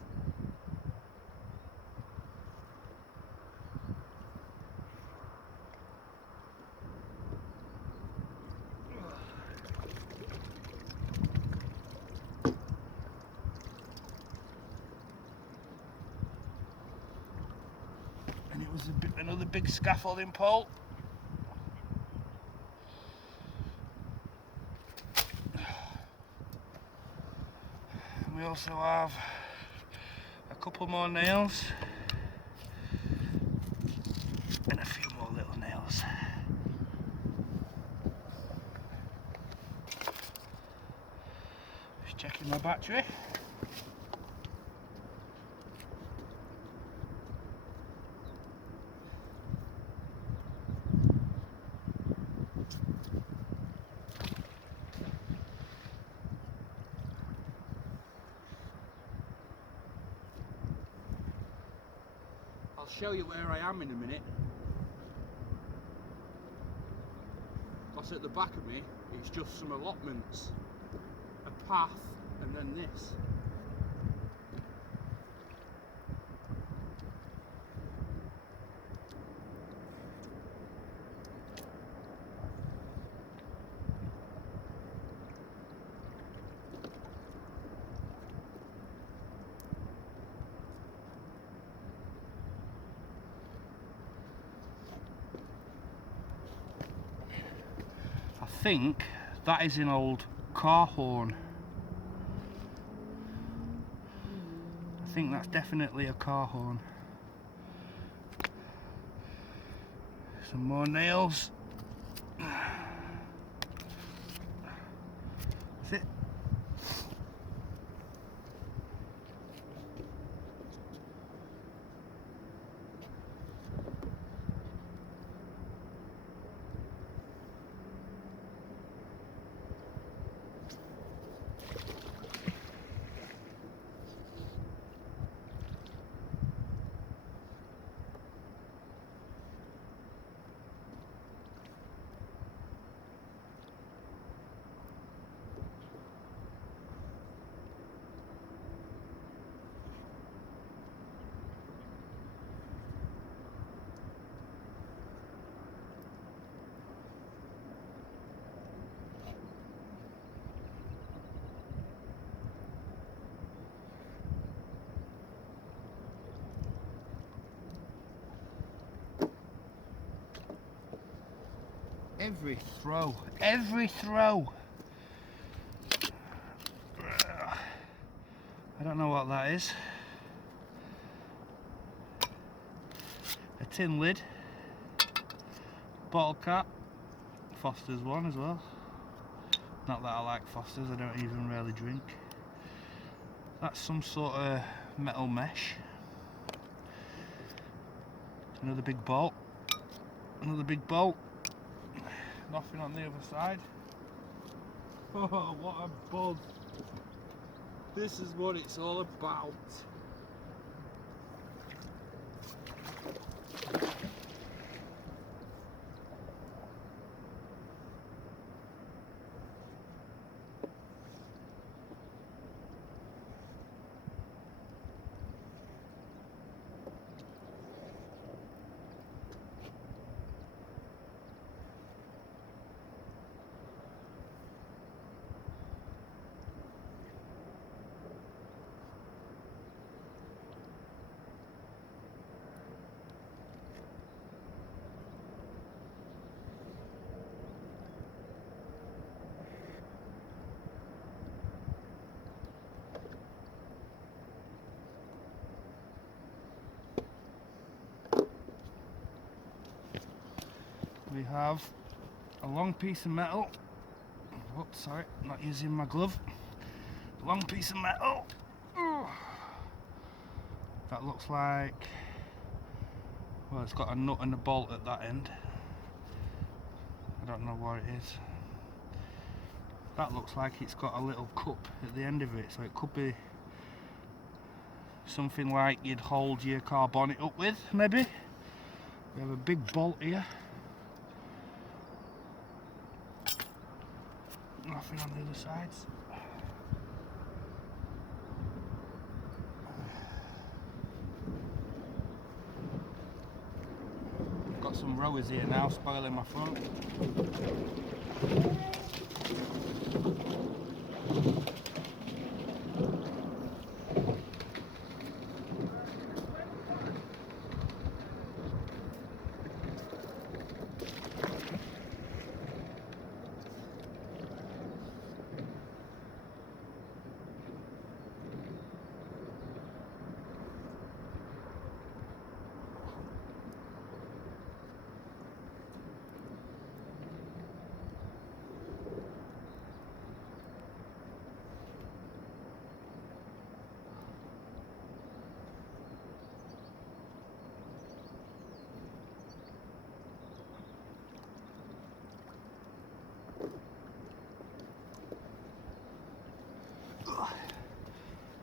And it was another big scaffolding pole. We also have a couple more nails and a few more little nails. Just checking my battery. show you where I am in a minute. Because at the back of me, it's just some allotments, a path, and then this. I think that is an old car horn. I think that's definitely a car horn. Some more nails. That's it. Every throw. I don't know what that is. A tin lid, bottle cap, Foster's one as well. Not that I like Foster's, I don't even really drink. That's some sort of metal mesh. Another big bolt. Another big bolt. Nothing on the other side. Oh, what a bug. This is what it's all about. We have a long piece of metal. Whoops, sorry, not using my glove. A long piece of metal. That looks like, well, it's got a nut and a bolt at that end. I don't know what it is. That looks like it's got a little cup at the end of it, so it could be something like you'd hold your car bonnet up with, maybe. We have a big bolt here. Nothing on the other sides. Got some rowers here now, spoiling my front.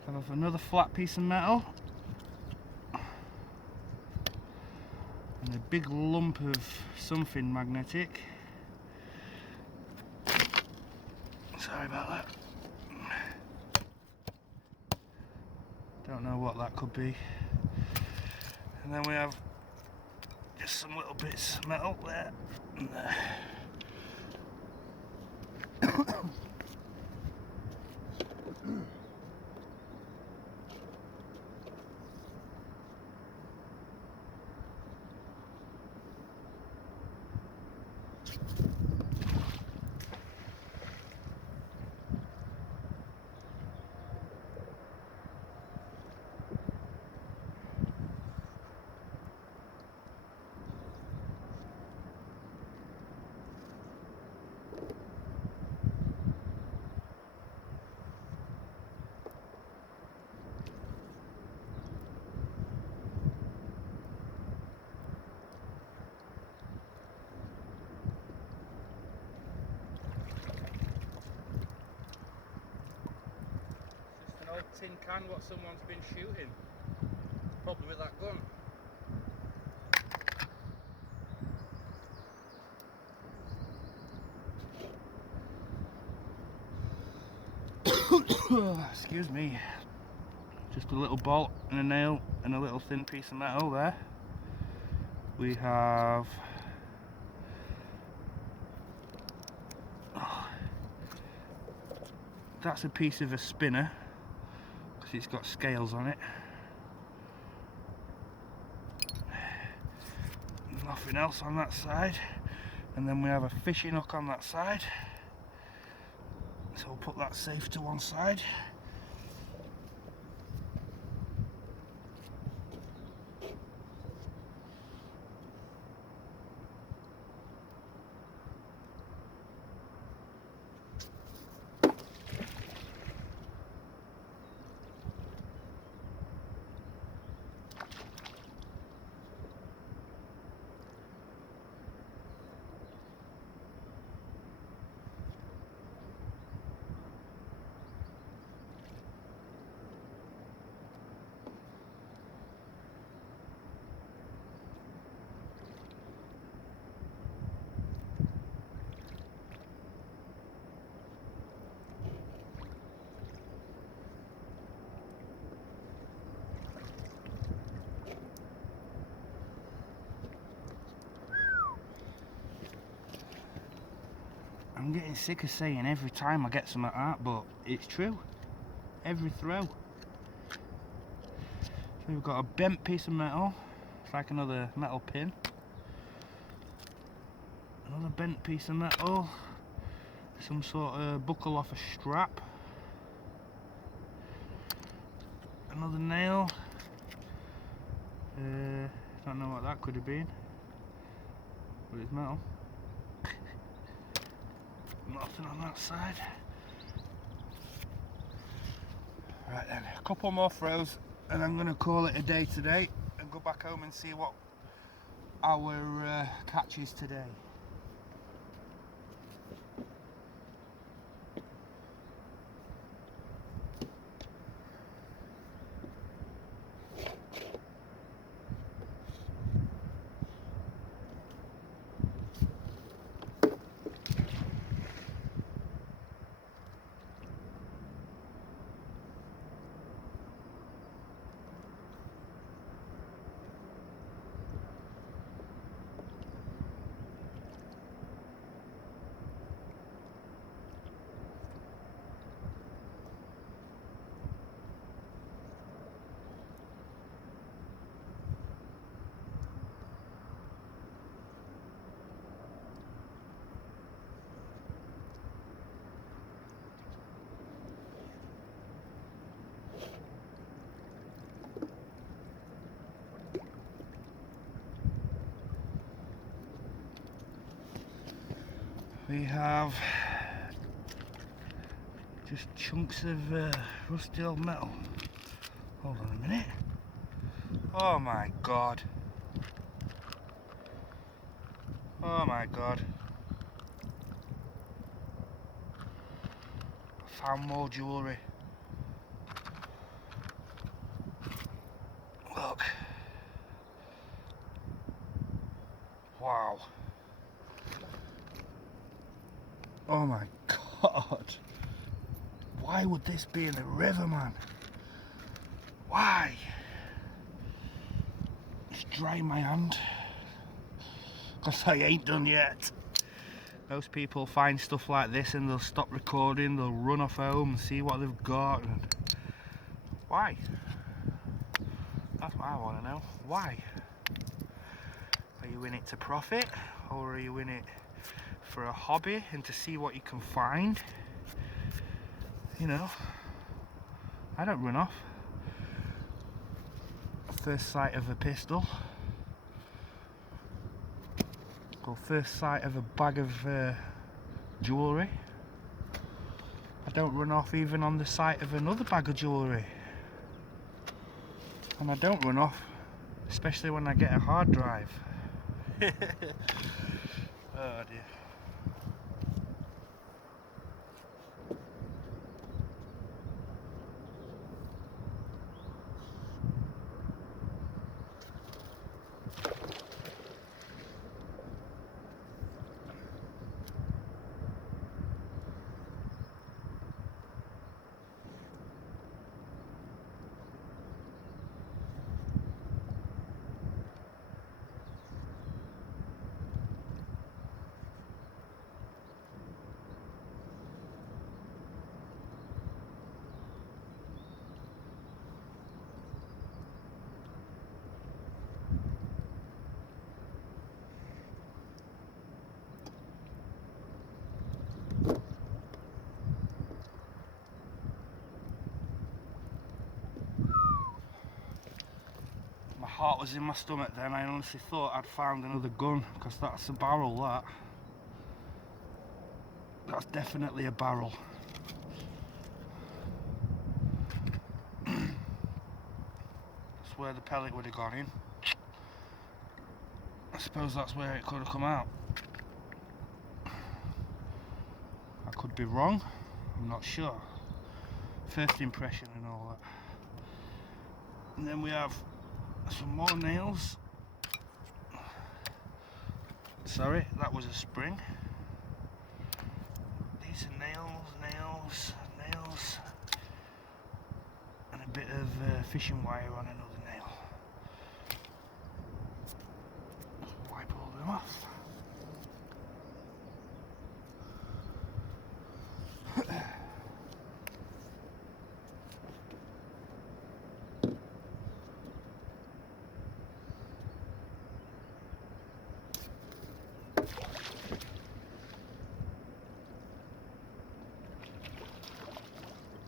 I have another flat piece of metal. big lump of something magnetic. Sorry about that. Don't know what that could be. And then we have just some little bits of metal there and there. Tin can what someone's been shooting, probably with that gun. Excuse me. Just a little bolt and a nail and a little thin piece of metal there. We have that's a piece of a spinner because it's got scales on it. Nothing else on that side, and then we have a fishing hook on that side, so we'll put that safe to one side. I'm getting sick of saying every time I get some like that, but it's true. Every throw. So we've got a bent piece of metal. It's like another metal pin. Another bent piece of metal. Some sort of buckle off a strap. Another nail. Don't know what that could have been, but it's metal. Nothing on that side. Right then, a couple more throws and I'm going to call it a day today and go back home and see what our catch is today. We have just chunks of rusty old metal. Hold on a minute. Oh my god. Oh my god. I found more jewellery. Look. Wow. Oh my God. Why would this be in the river, man? Why? Just dry my hand. Because I ain't done yet. Most people find stuff like this and they'll stop recording, they'll run off home and see what they've got. And why? That's what I want to know. Why? Are you in it to profit? Or are you in it for a hobby and to see what you can find? You know, I don't run off. First sight of a pistol, or first sight of a bag of jewellery. I don't run off even on the sight of another bag of jewellery. And I don't run off, especially when I get a hard drive. Oh dear. 'My heart was in my stomach then. I honestly thought I'd found another gun, because that's a barrel, that. That's definitely a barrel. That's where the pellet would have gone in. I suppose that's where it could have come out. I could be wrong, I'm not sure. First impression and all that. And then we have some more nails. Sorry, that was a spring. These are nails, and a bit of fishing wire on another nail. Wipe all them off.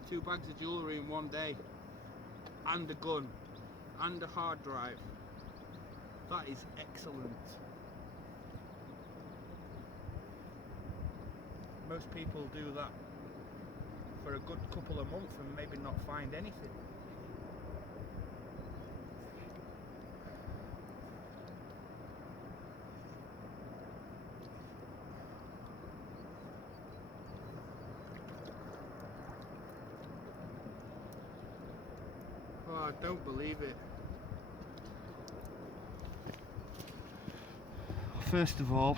Two bags of jewellery in one day, and a gun, and a hard drive. That is excellent. Most people do that for a good couple of months and maybe not find anything. Oh, I don't believe it. First of all,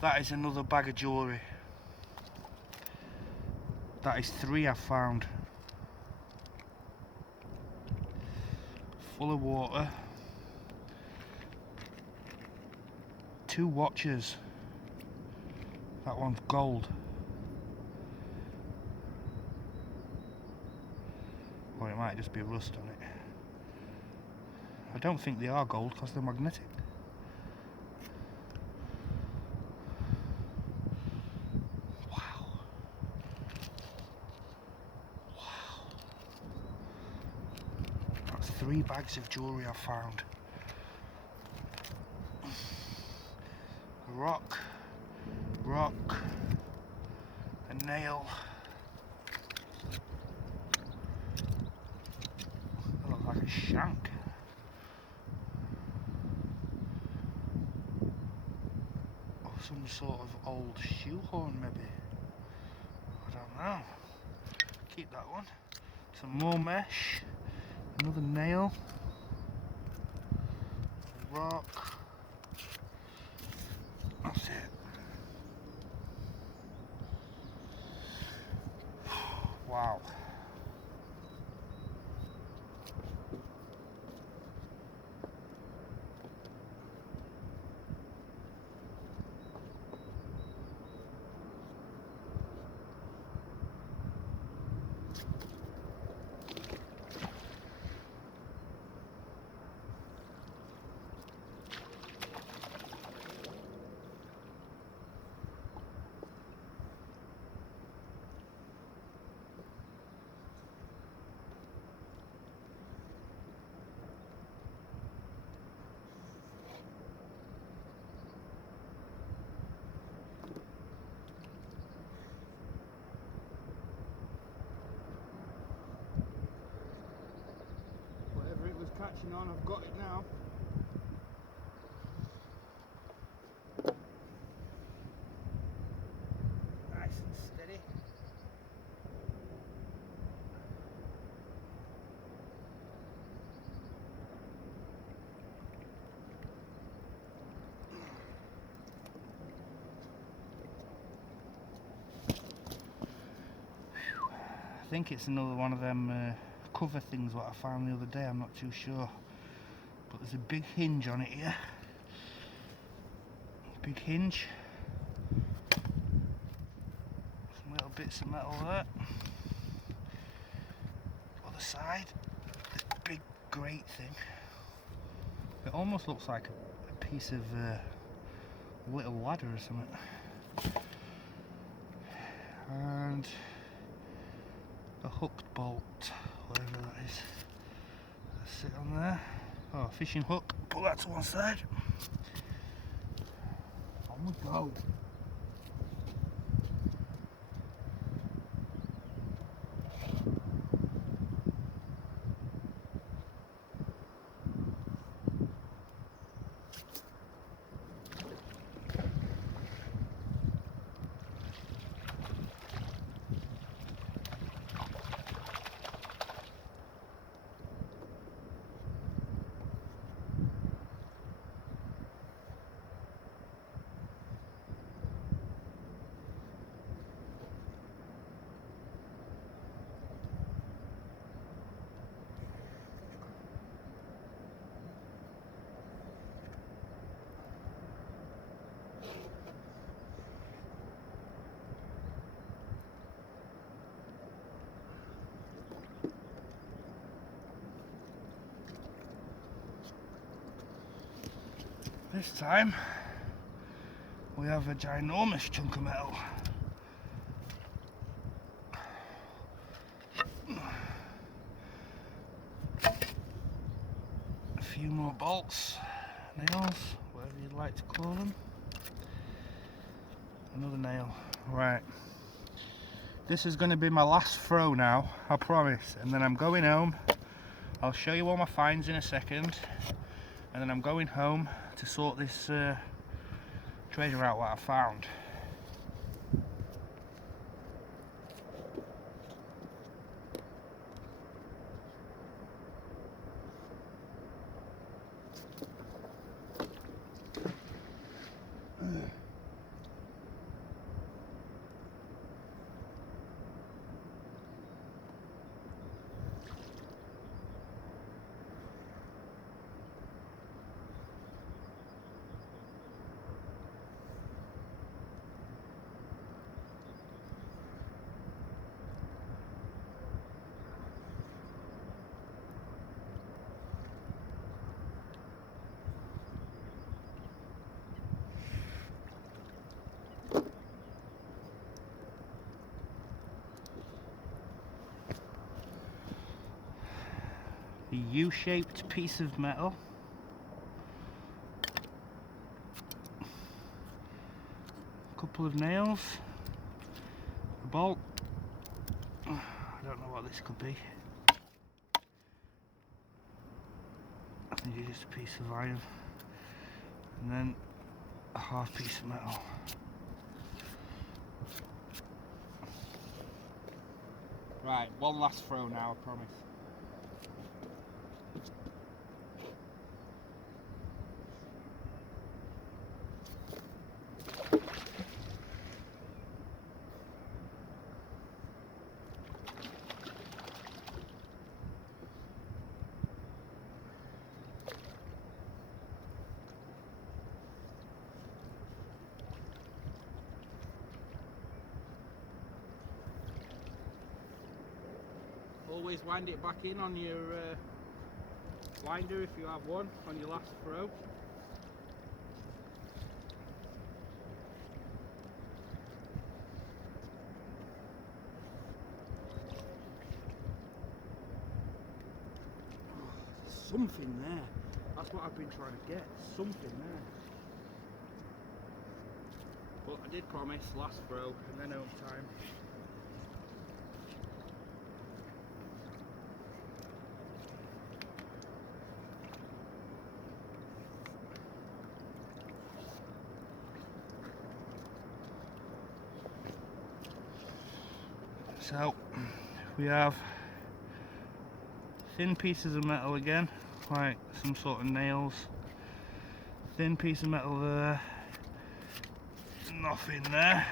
that is another bag of jewellery. That is 3 I've found. Full of water. 2 watches. That one's gold. Or it might just be rust on it. I don't think they are gold because they're magnetic. Wow. Wow. That's 3 bags of jewellery I've found. A rock, a nail. That looks like a shank. Or some sort of old shoehorn maybe. I don't know. Keep that one. Some more mesh. Another nail. A rock. Wow. Whatever it was catching on, I've got it now. Nice and steady. I think it's another one of them cover things what I found the other day, I'm not too sure. But there's a big hinge on it here. Big hinge. Some little bits of metal there. Other side, this big grate thing. It almost looks like a piece of little ladder or something. And a hooked bolt, whatever that is. Let's sit on there. Oh, fishing hook. Put that to one side. On we go. This time we have a ginormous chunk of metal. A few more bolts, nails, whatever you'd like to call them. Another nail. Right. This is going to be my last throw now, I promise. And then I'm going home. I'll show you all my finds in a second. And then I'm going home to sort this treasure out what I found. A U-shaped piece of metal. A couple of nails. A bolt. I don't know what this could be. I think it's just a piece of iron. And then a half piece of metal. Right, one last throw now, I promise. always wind it back in on your winder if you have one on your last throw. Something there. That's what I've been trying to get. Something there. But I did promise last throw and then home time. So we have thin pieces of metal again, like some sort of nails. Thin piece of metal there. Nothing there.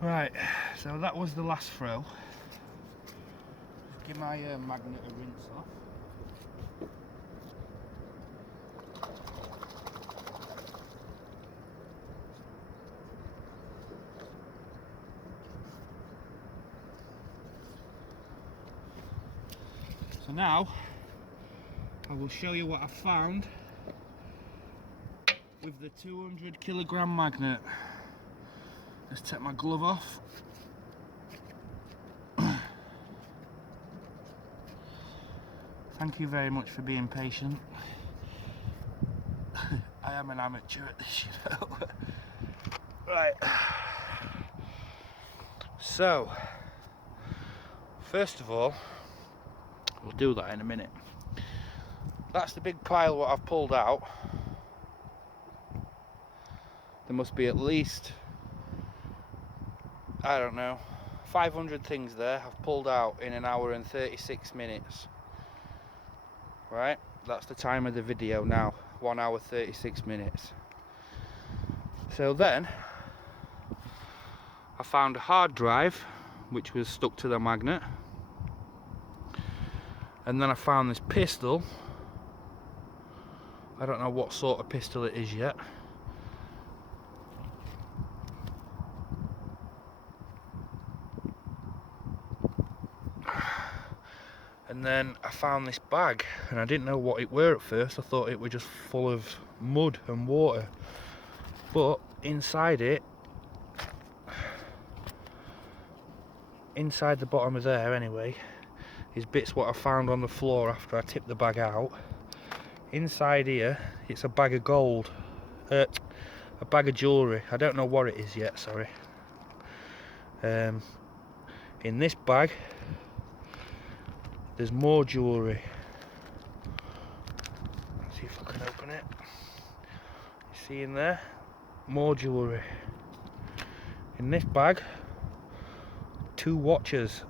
Right, so that was the last throw. Just give my magnet a rinse off. So now I will show you what I found with the 200 kilogram magnet. Let's take my glove off. Thank you very much for being patient. I am an amateur at this, you know. Right. So, first of all, we'll do that in a minute. That's the big pile what I've pulled out. There must be at least, I don't know, 500 things there I've pulled out in an hour and 36 minutes. Right, that's the time of the video now, 1 hour 36 minutes. So then, I found a hard drive which was stuck to the magnet. And then I found this pistol. I don't know what sort of pistol it is yet. And then I found this bag, and I didn't know what it were at first. I thought it were just full of mud and water. But inside it, inside the bottom of there anyway, is bits what I found on the floor after I tipped the bag out. Inside here, it's a bag of gold, a bag of jewellery. I don't know what it is yet, sorry. In this bag, there's more jewellery. Let's see if I can open it. You see in there? More jewellery. In this bag, 2 watches.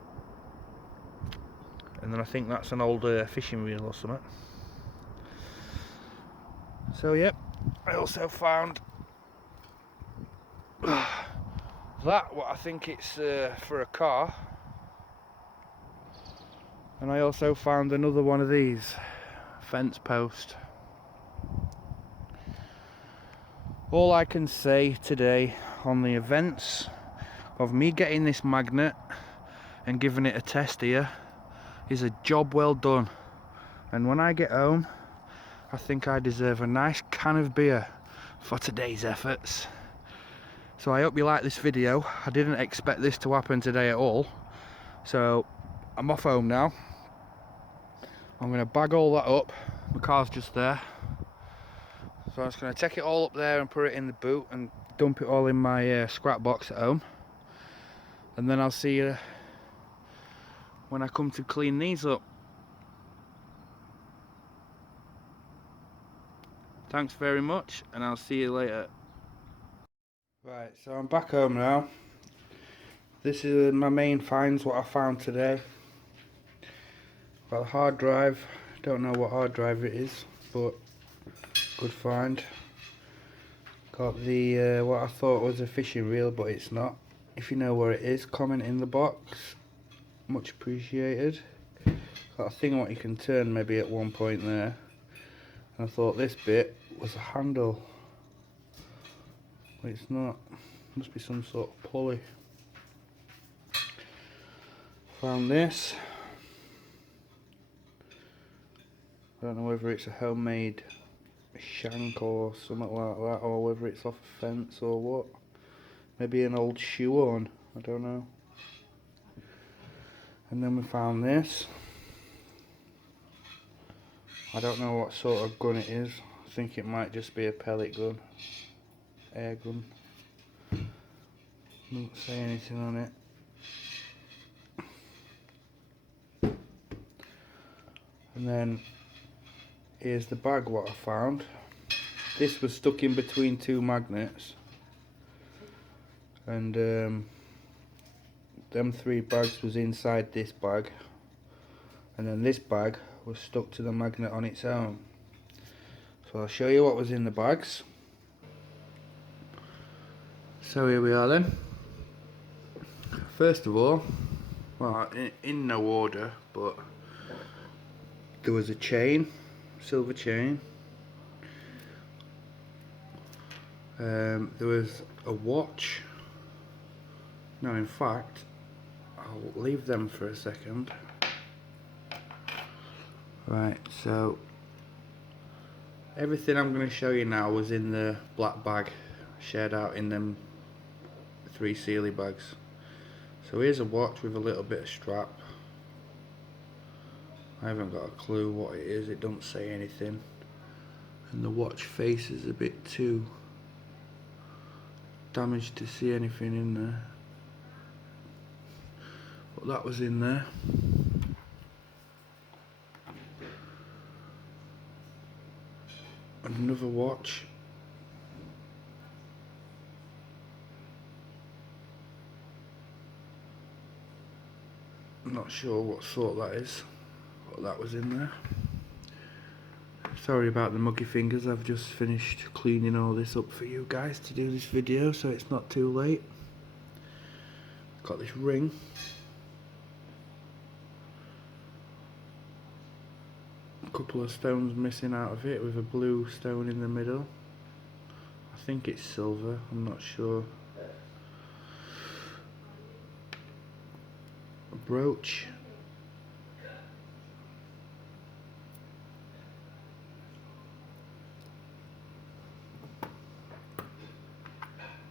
And then I think that's an old fishing reel or something. So yep, I also found that, what I think it's for a car. And I also found another one of these, fence post. All I can say today on the events of me getting this magnet and giving it a test here is a job well done. And when I get home, I think I deserve a nice can of beer for today's efforts. So I hope you like this video. I didn't expect this to happen today at all. So I'm off home now. I'm going to bag all that up. My car's just there. So I'm just going to take it all up there and put it in the boot and dump it all in my scrap box at home. And then I'll see you when I come to clean these up. Thanks very much, and I'll see you later. Right, so I'm back home now. This is my main finds, what I found today. Got a hard drive. Don't know what hard drive it is, but good find. Got the what I thought was a fishing reel, but it's not. If you know where it is, comment in the box. Much appreciated. Got a thing what you can turn maybe at one point there. And I thought this bit was a handle, but it's not. Must be some sort of pulley. Found this. I don't know whether it's a homemade shank or something like that, or whether it's off a fence or what. Maybe an old shoe on, I don't know. And then we found this. I don't know what sort of gun it is. I think it might just be a pellet gun, air gun. Doesn't say anything on it. And then here's the bag what I found. This was stuck in between two magnets, and them 3 bags was inside this bag, and then this bag was stuck to the magnet on its own. So I'll show you what was in the bags. So here we are then. First of all, well, in no order, but there was a chain, silver chain. There was a watch. Now in fact, I'll leave them for a second. Right, so everything I'm going to show you now was in the black bag, shared out in them 3 Sealy bags. So here's a watch with a little bit of strap. I haven't got a clue what it is, it don't say anything. And the watch face is a bit too damaged to see anything in there. But that was in there. And another watch. I'm not sure what sort that is, but that was in there. Sorry about the muggy fingers, I've just finished cleaning all this up for you guys to do this video, so it's not too late. Got this ring. A couple of stones missing out of it with a blue stone in the middle. I think it's silver, I'm not sure. A brooch.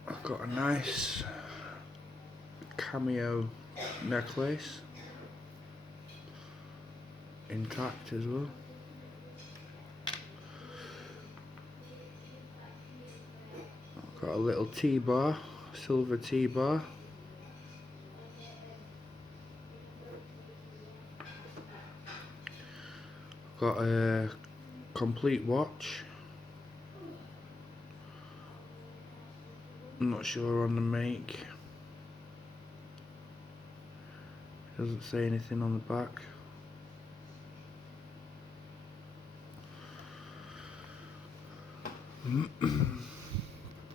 I've got a nice cameo necklace, intact as well. I've got a little T-bar, silver T-bar. Got a complete watch. I'm not sure on the make. Doesn't say anything on the back.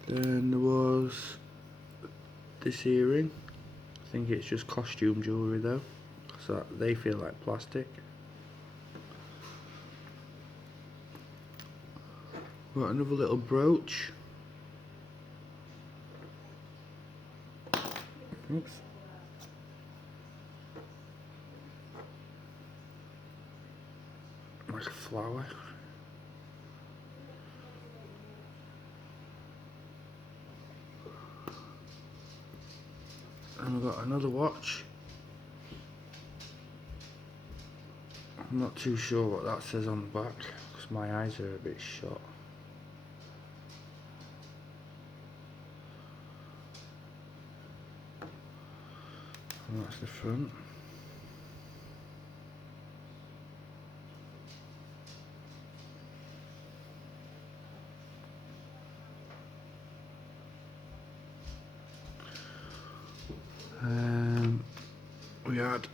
Then there was this earring. I think it's just costume jewellery though, so they feel like plastic. Got another little brooch. Oops. Like a flower. And I've got another watch. I'm not too sure what that says on the back because my eyes are a bit shot. And that's the front. We had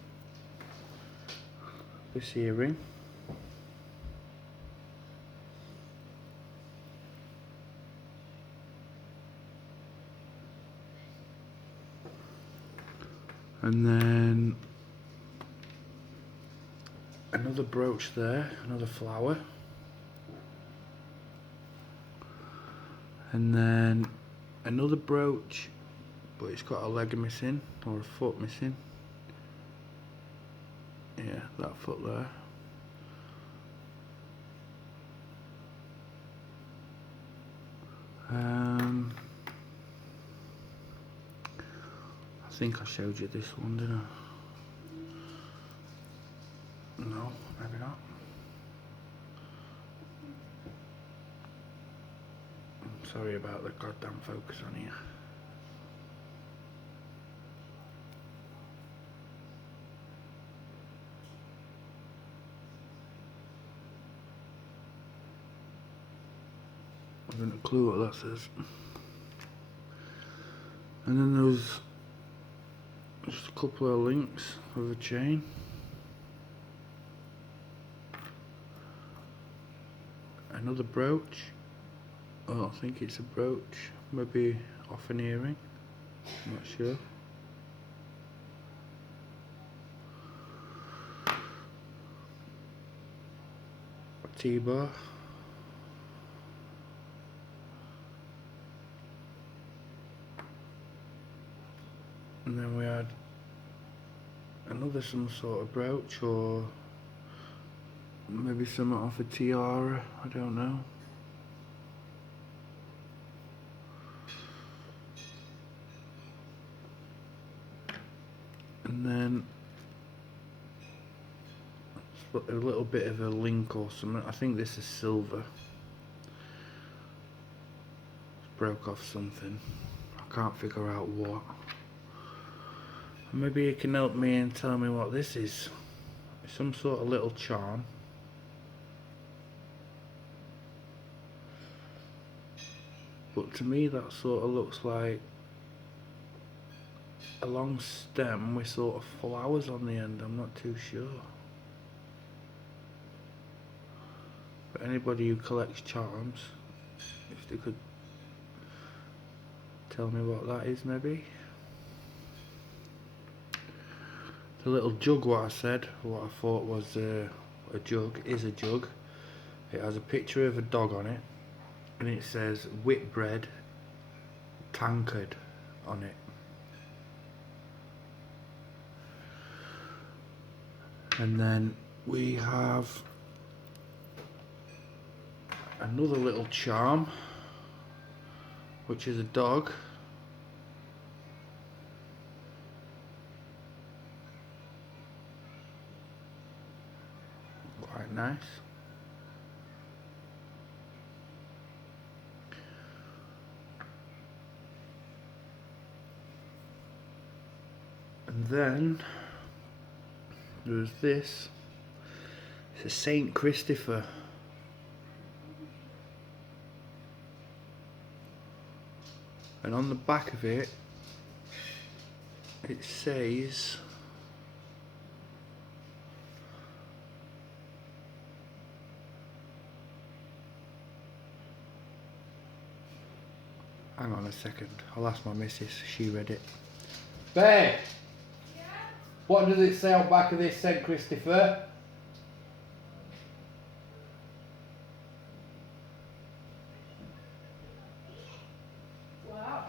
this earring. And then another brooch there, another flower. And then another brooch, but it's got a leg missing, or a foot missing. Yeah, that foot there. I think I showed you this one, didn't I? No, maybe not. I'm sorry about the goddamn focus on here. I haven't a clue what that says. And then there was just a couple of links of a chain. Another brooch. I don't think it's a brooch. Maybe off an earring. I'm not sure. A T-bar. And then we had another some sort of brooch, or maybe something off a tiara, I don't know. And then a little bit of a link or something. I think this is silver. Broke off something. I can't figure out what. Maybe you can help me and tell me what this is. It's some sort of little charm. But to me that sort of looks like a long stem with sort of flowers on the end. I'm not too sure. But anybody who collects charms, if they could tell me what that is, maybe. The little jug, what I said, what I thought was a jug, is a jug. It has a picture of a dog on it, and it says Whitbread Tankard on it. And then we have another little charm, which is a dog. Quite nice. And then there's this. It's a Saint Christopher. And on the back of it, it says hang on a second, I'll ask my missus, she read it. Babe! Yeah? What does it say on the back of this St. Christopher? Wow.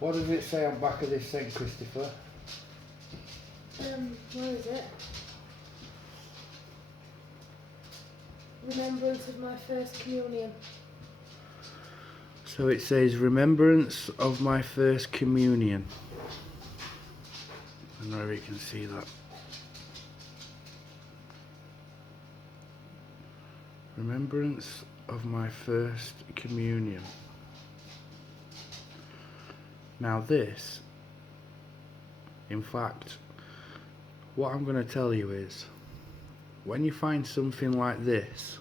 What does it say on the back of this St. Christopher? Where is it? Remembrance of my first communion. So it says, remembrance of my first communion. I don't know if you can see that. Remembrance of my first communion. Now this, in fact, what I'm going to tell you is, when you find something like this,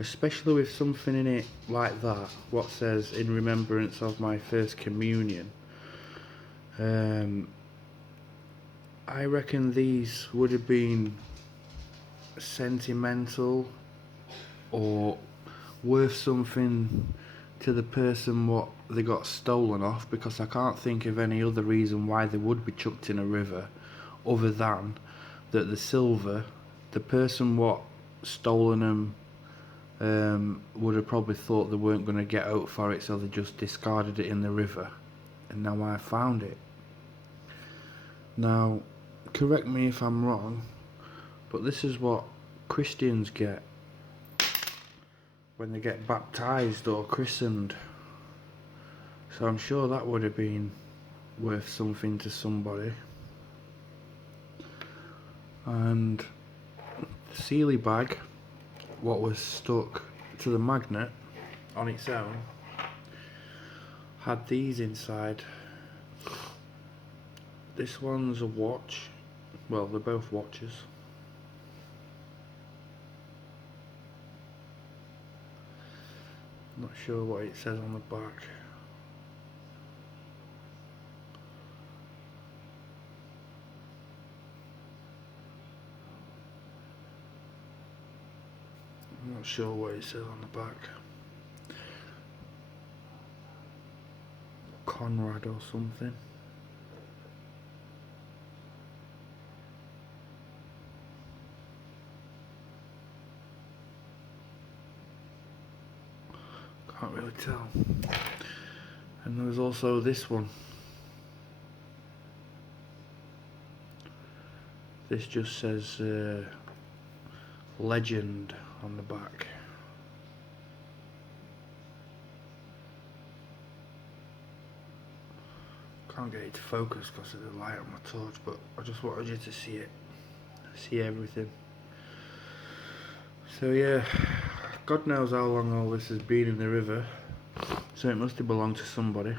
especially with something in it like that, what says in remembrance of my first communion, I reckon these would have been sentimental or worth something to the person what they got stolen off, because I can't think of any other reason why they would be chucked in a river other than that the silver, the person what stolen them would have probably thought they weren't going to get out for it, so they just discarded it in the river, and now I found it. Now correct me if I'm wrong, But this is what Christians get when they get baptized or christened. So I'm sure that would have been worth something to somebody. And the Sealy bag, what was stuck to the magnet on its own, had these inside. This one's a watch. Well, they're both watches. Not sure what it says on the back. I'm not sure what it says on the back. Conrad or something. Can't really tell. And there was also this one. This just says legend on the back. Can't get it to focus because of the light on my torch, but I just wanted you to see it, see everything. So yeah, God knows how long all this has been in the river, so it must have belonged to somebody.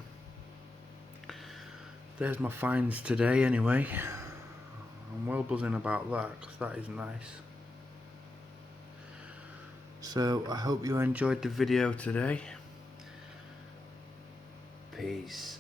There's my finds today anyway. I'm well buzzing about that because that is nice. So I hope you enjoyed the video today. Peace.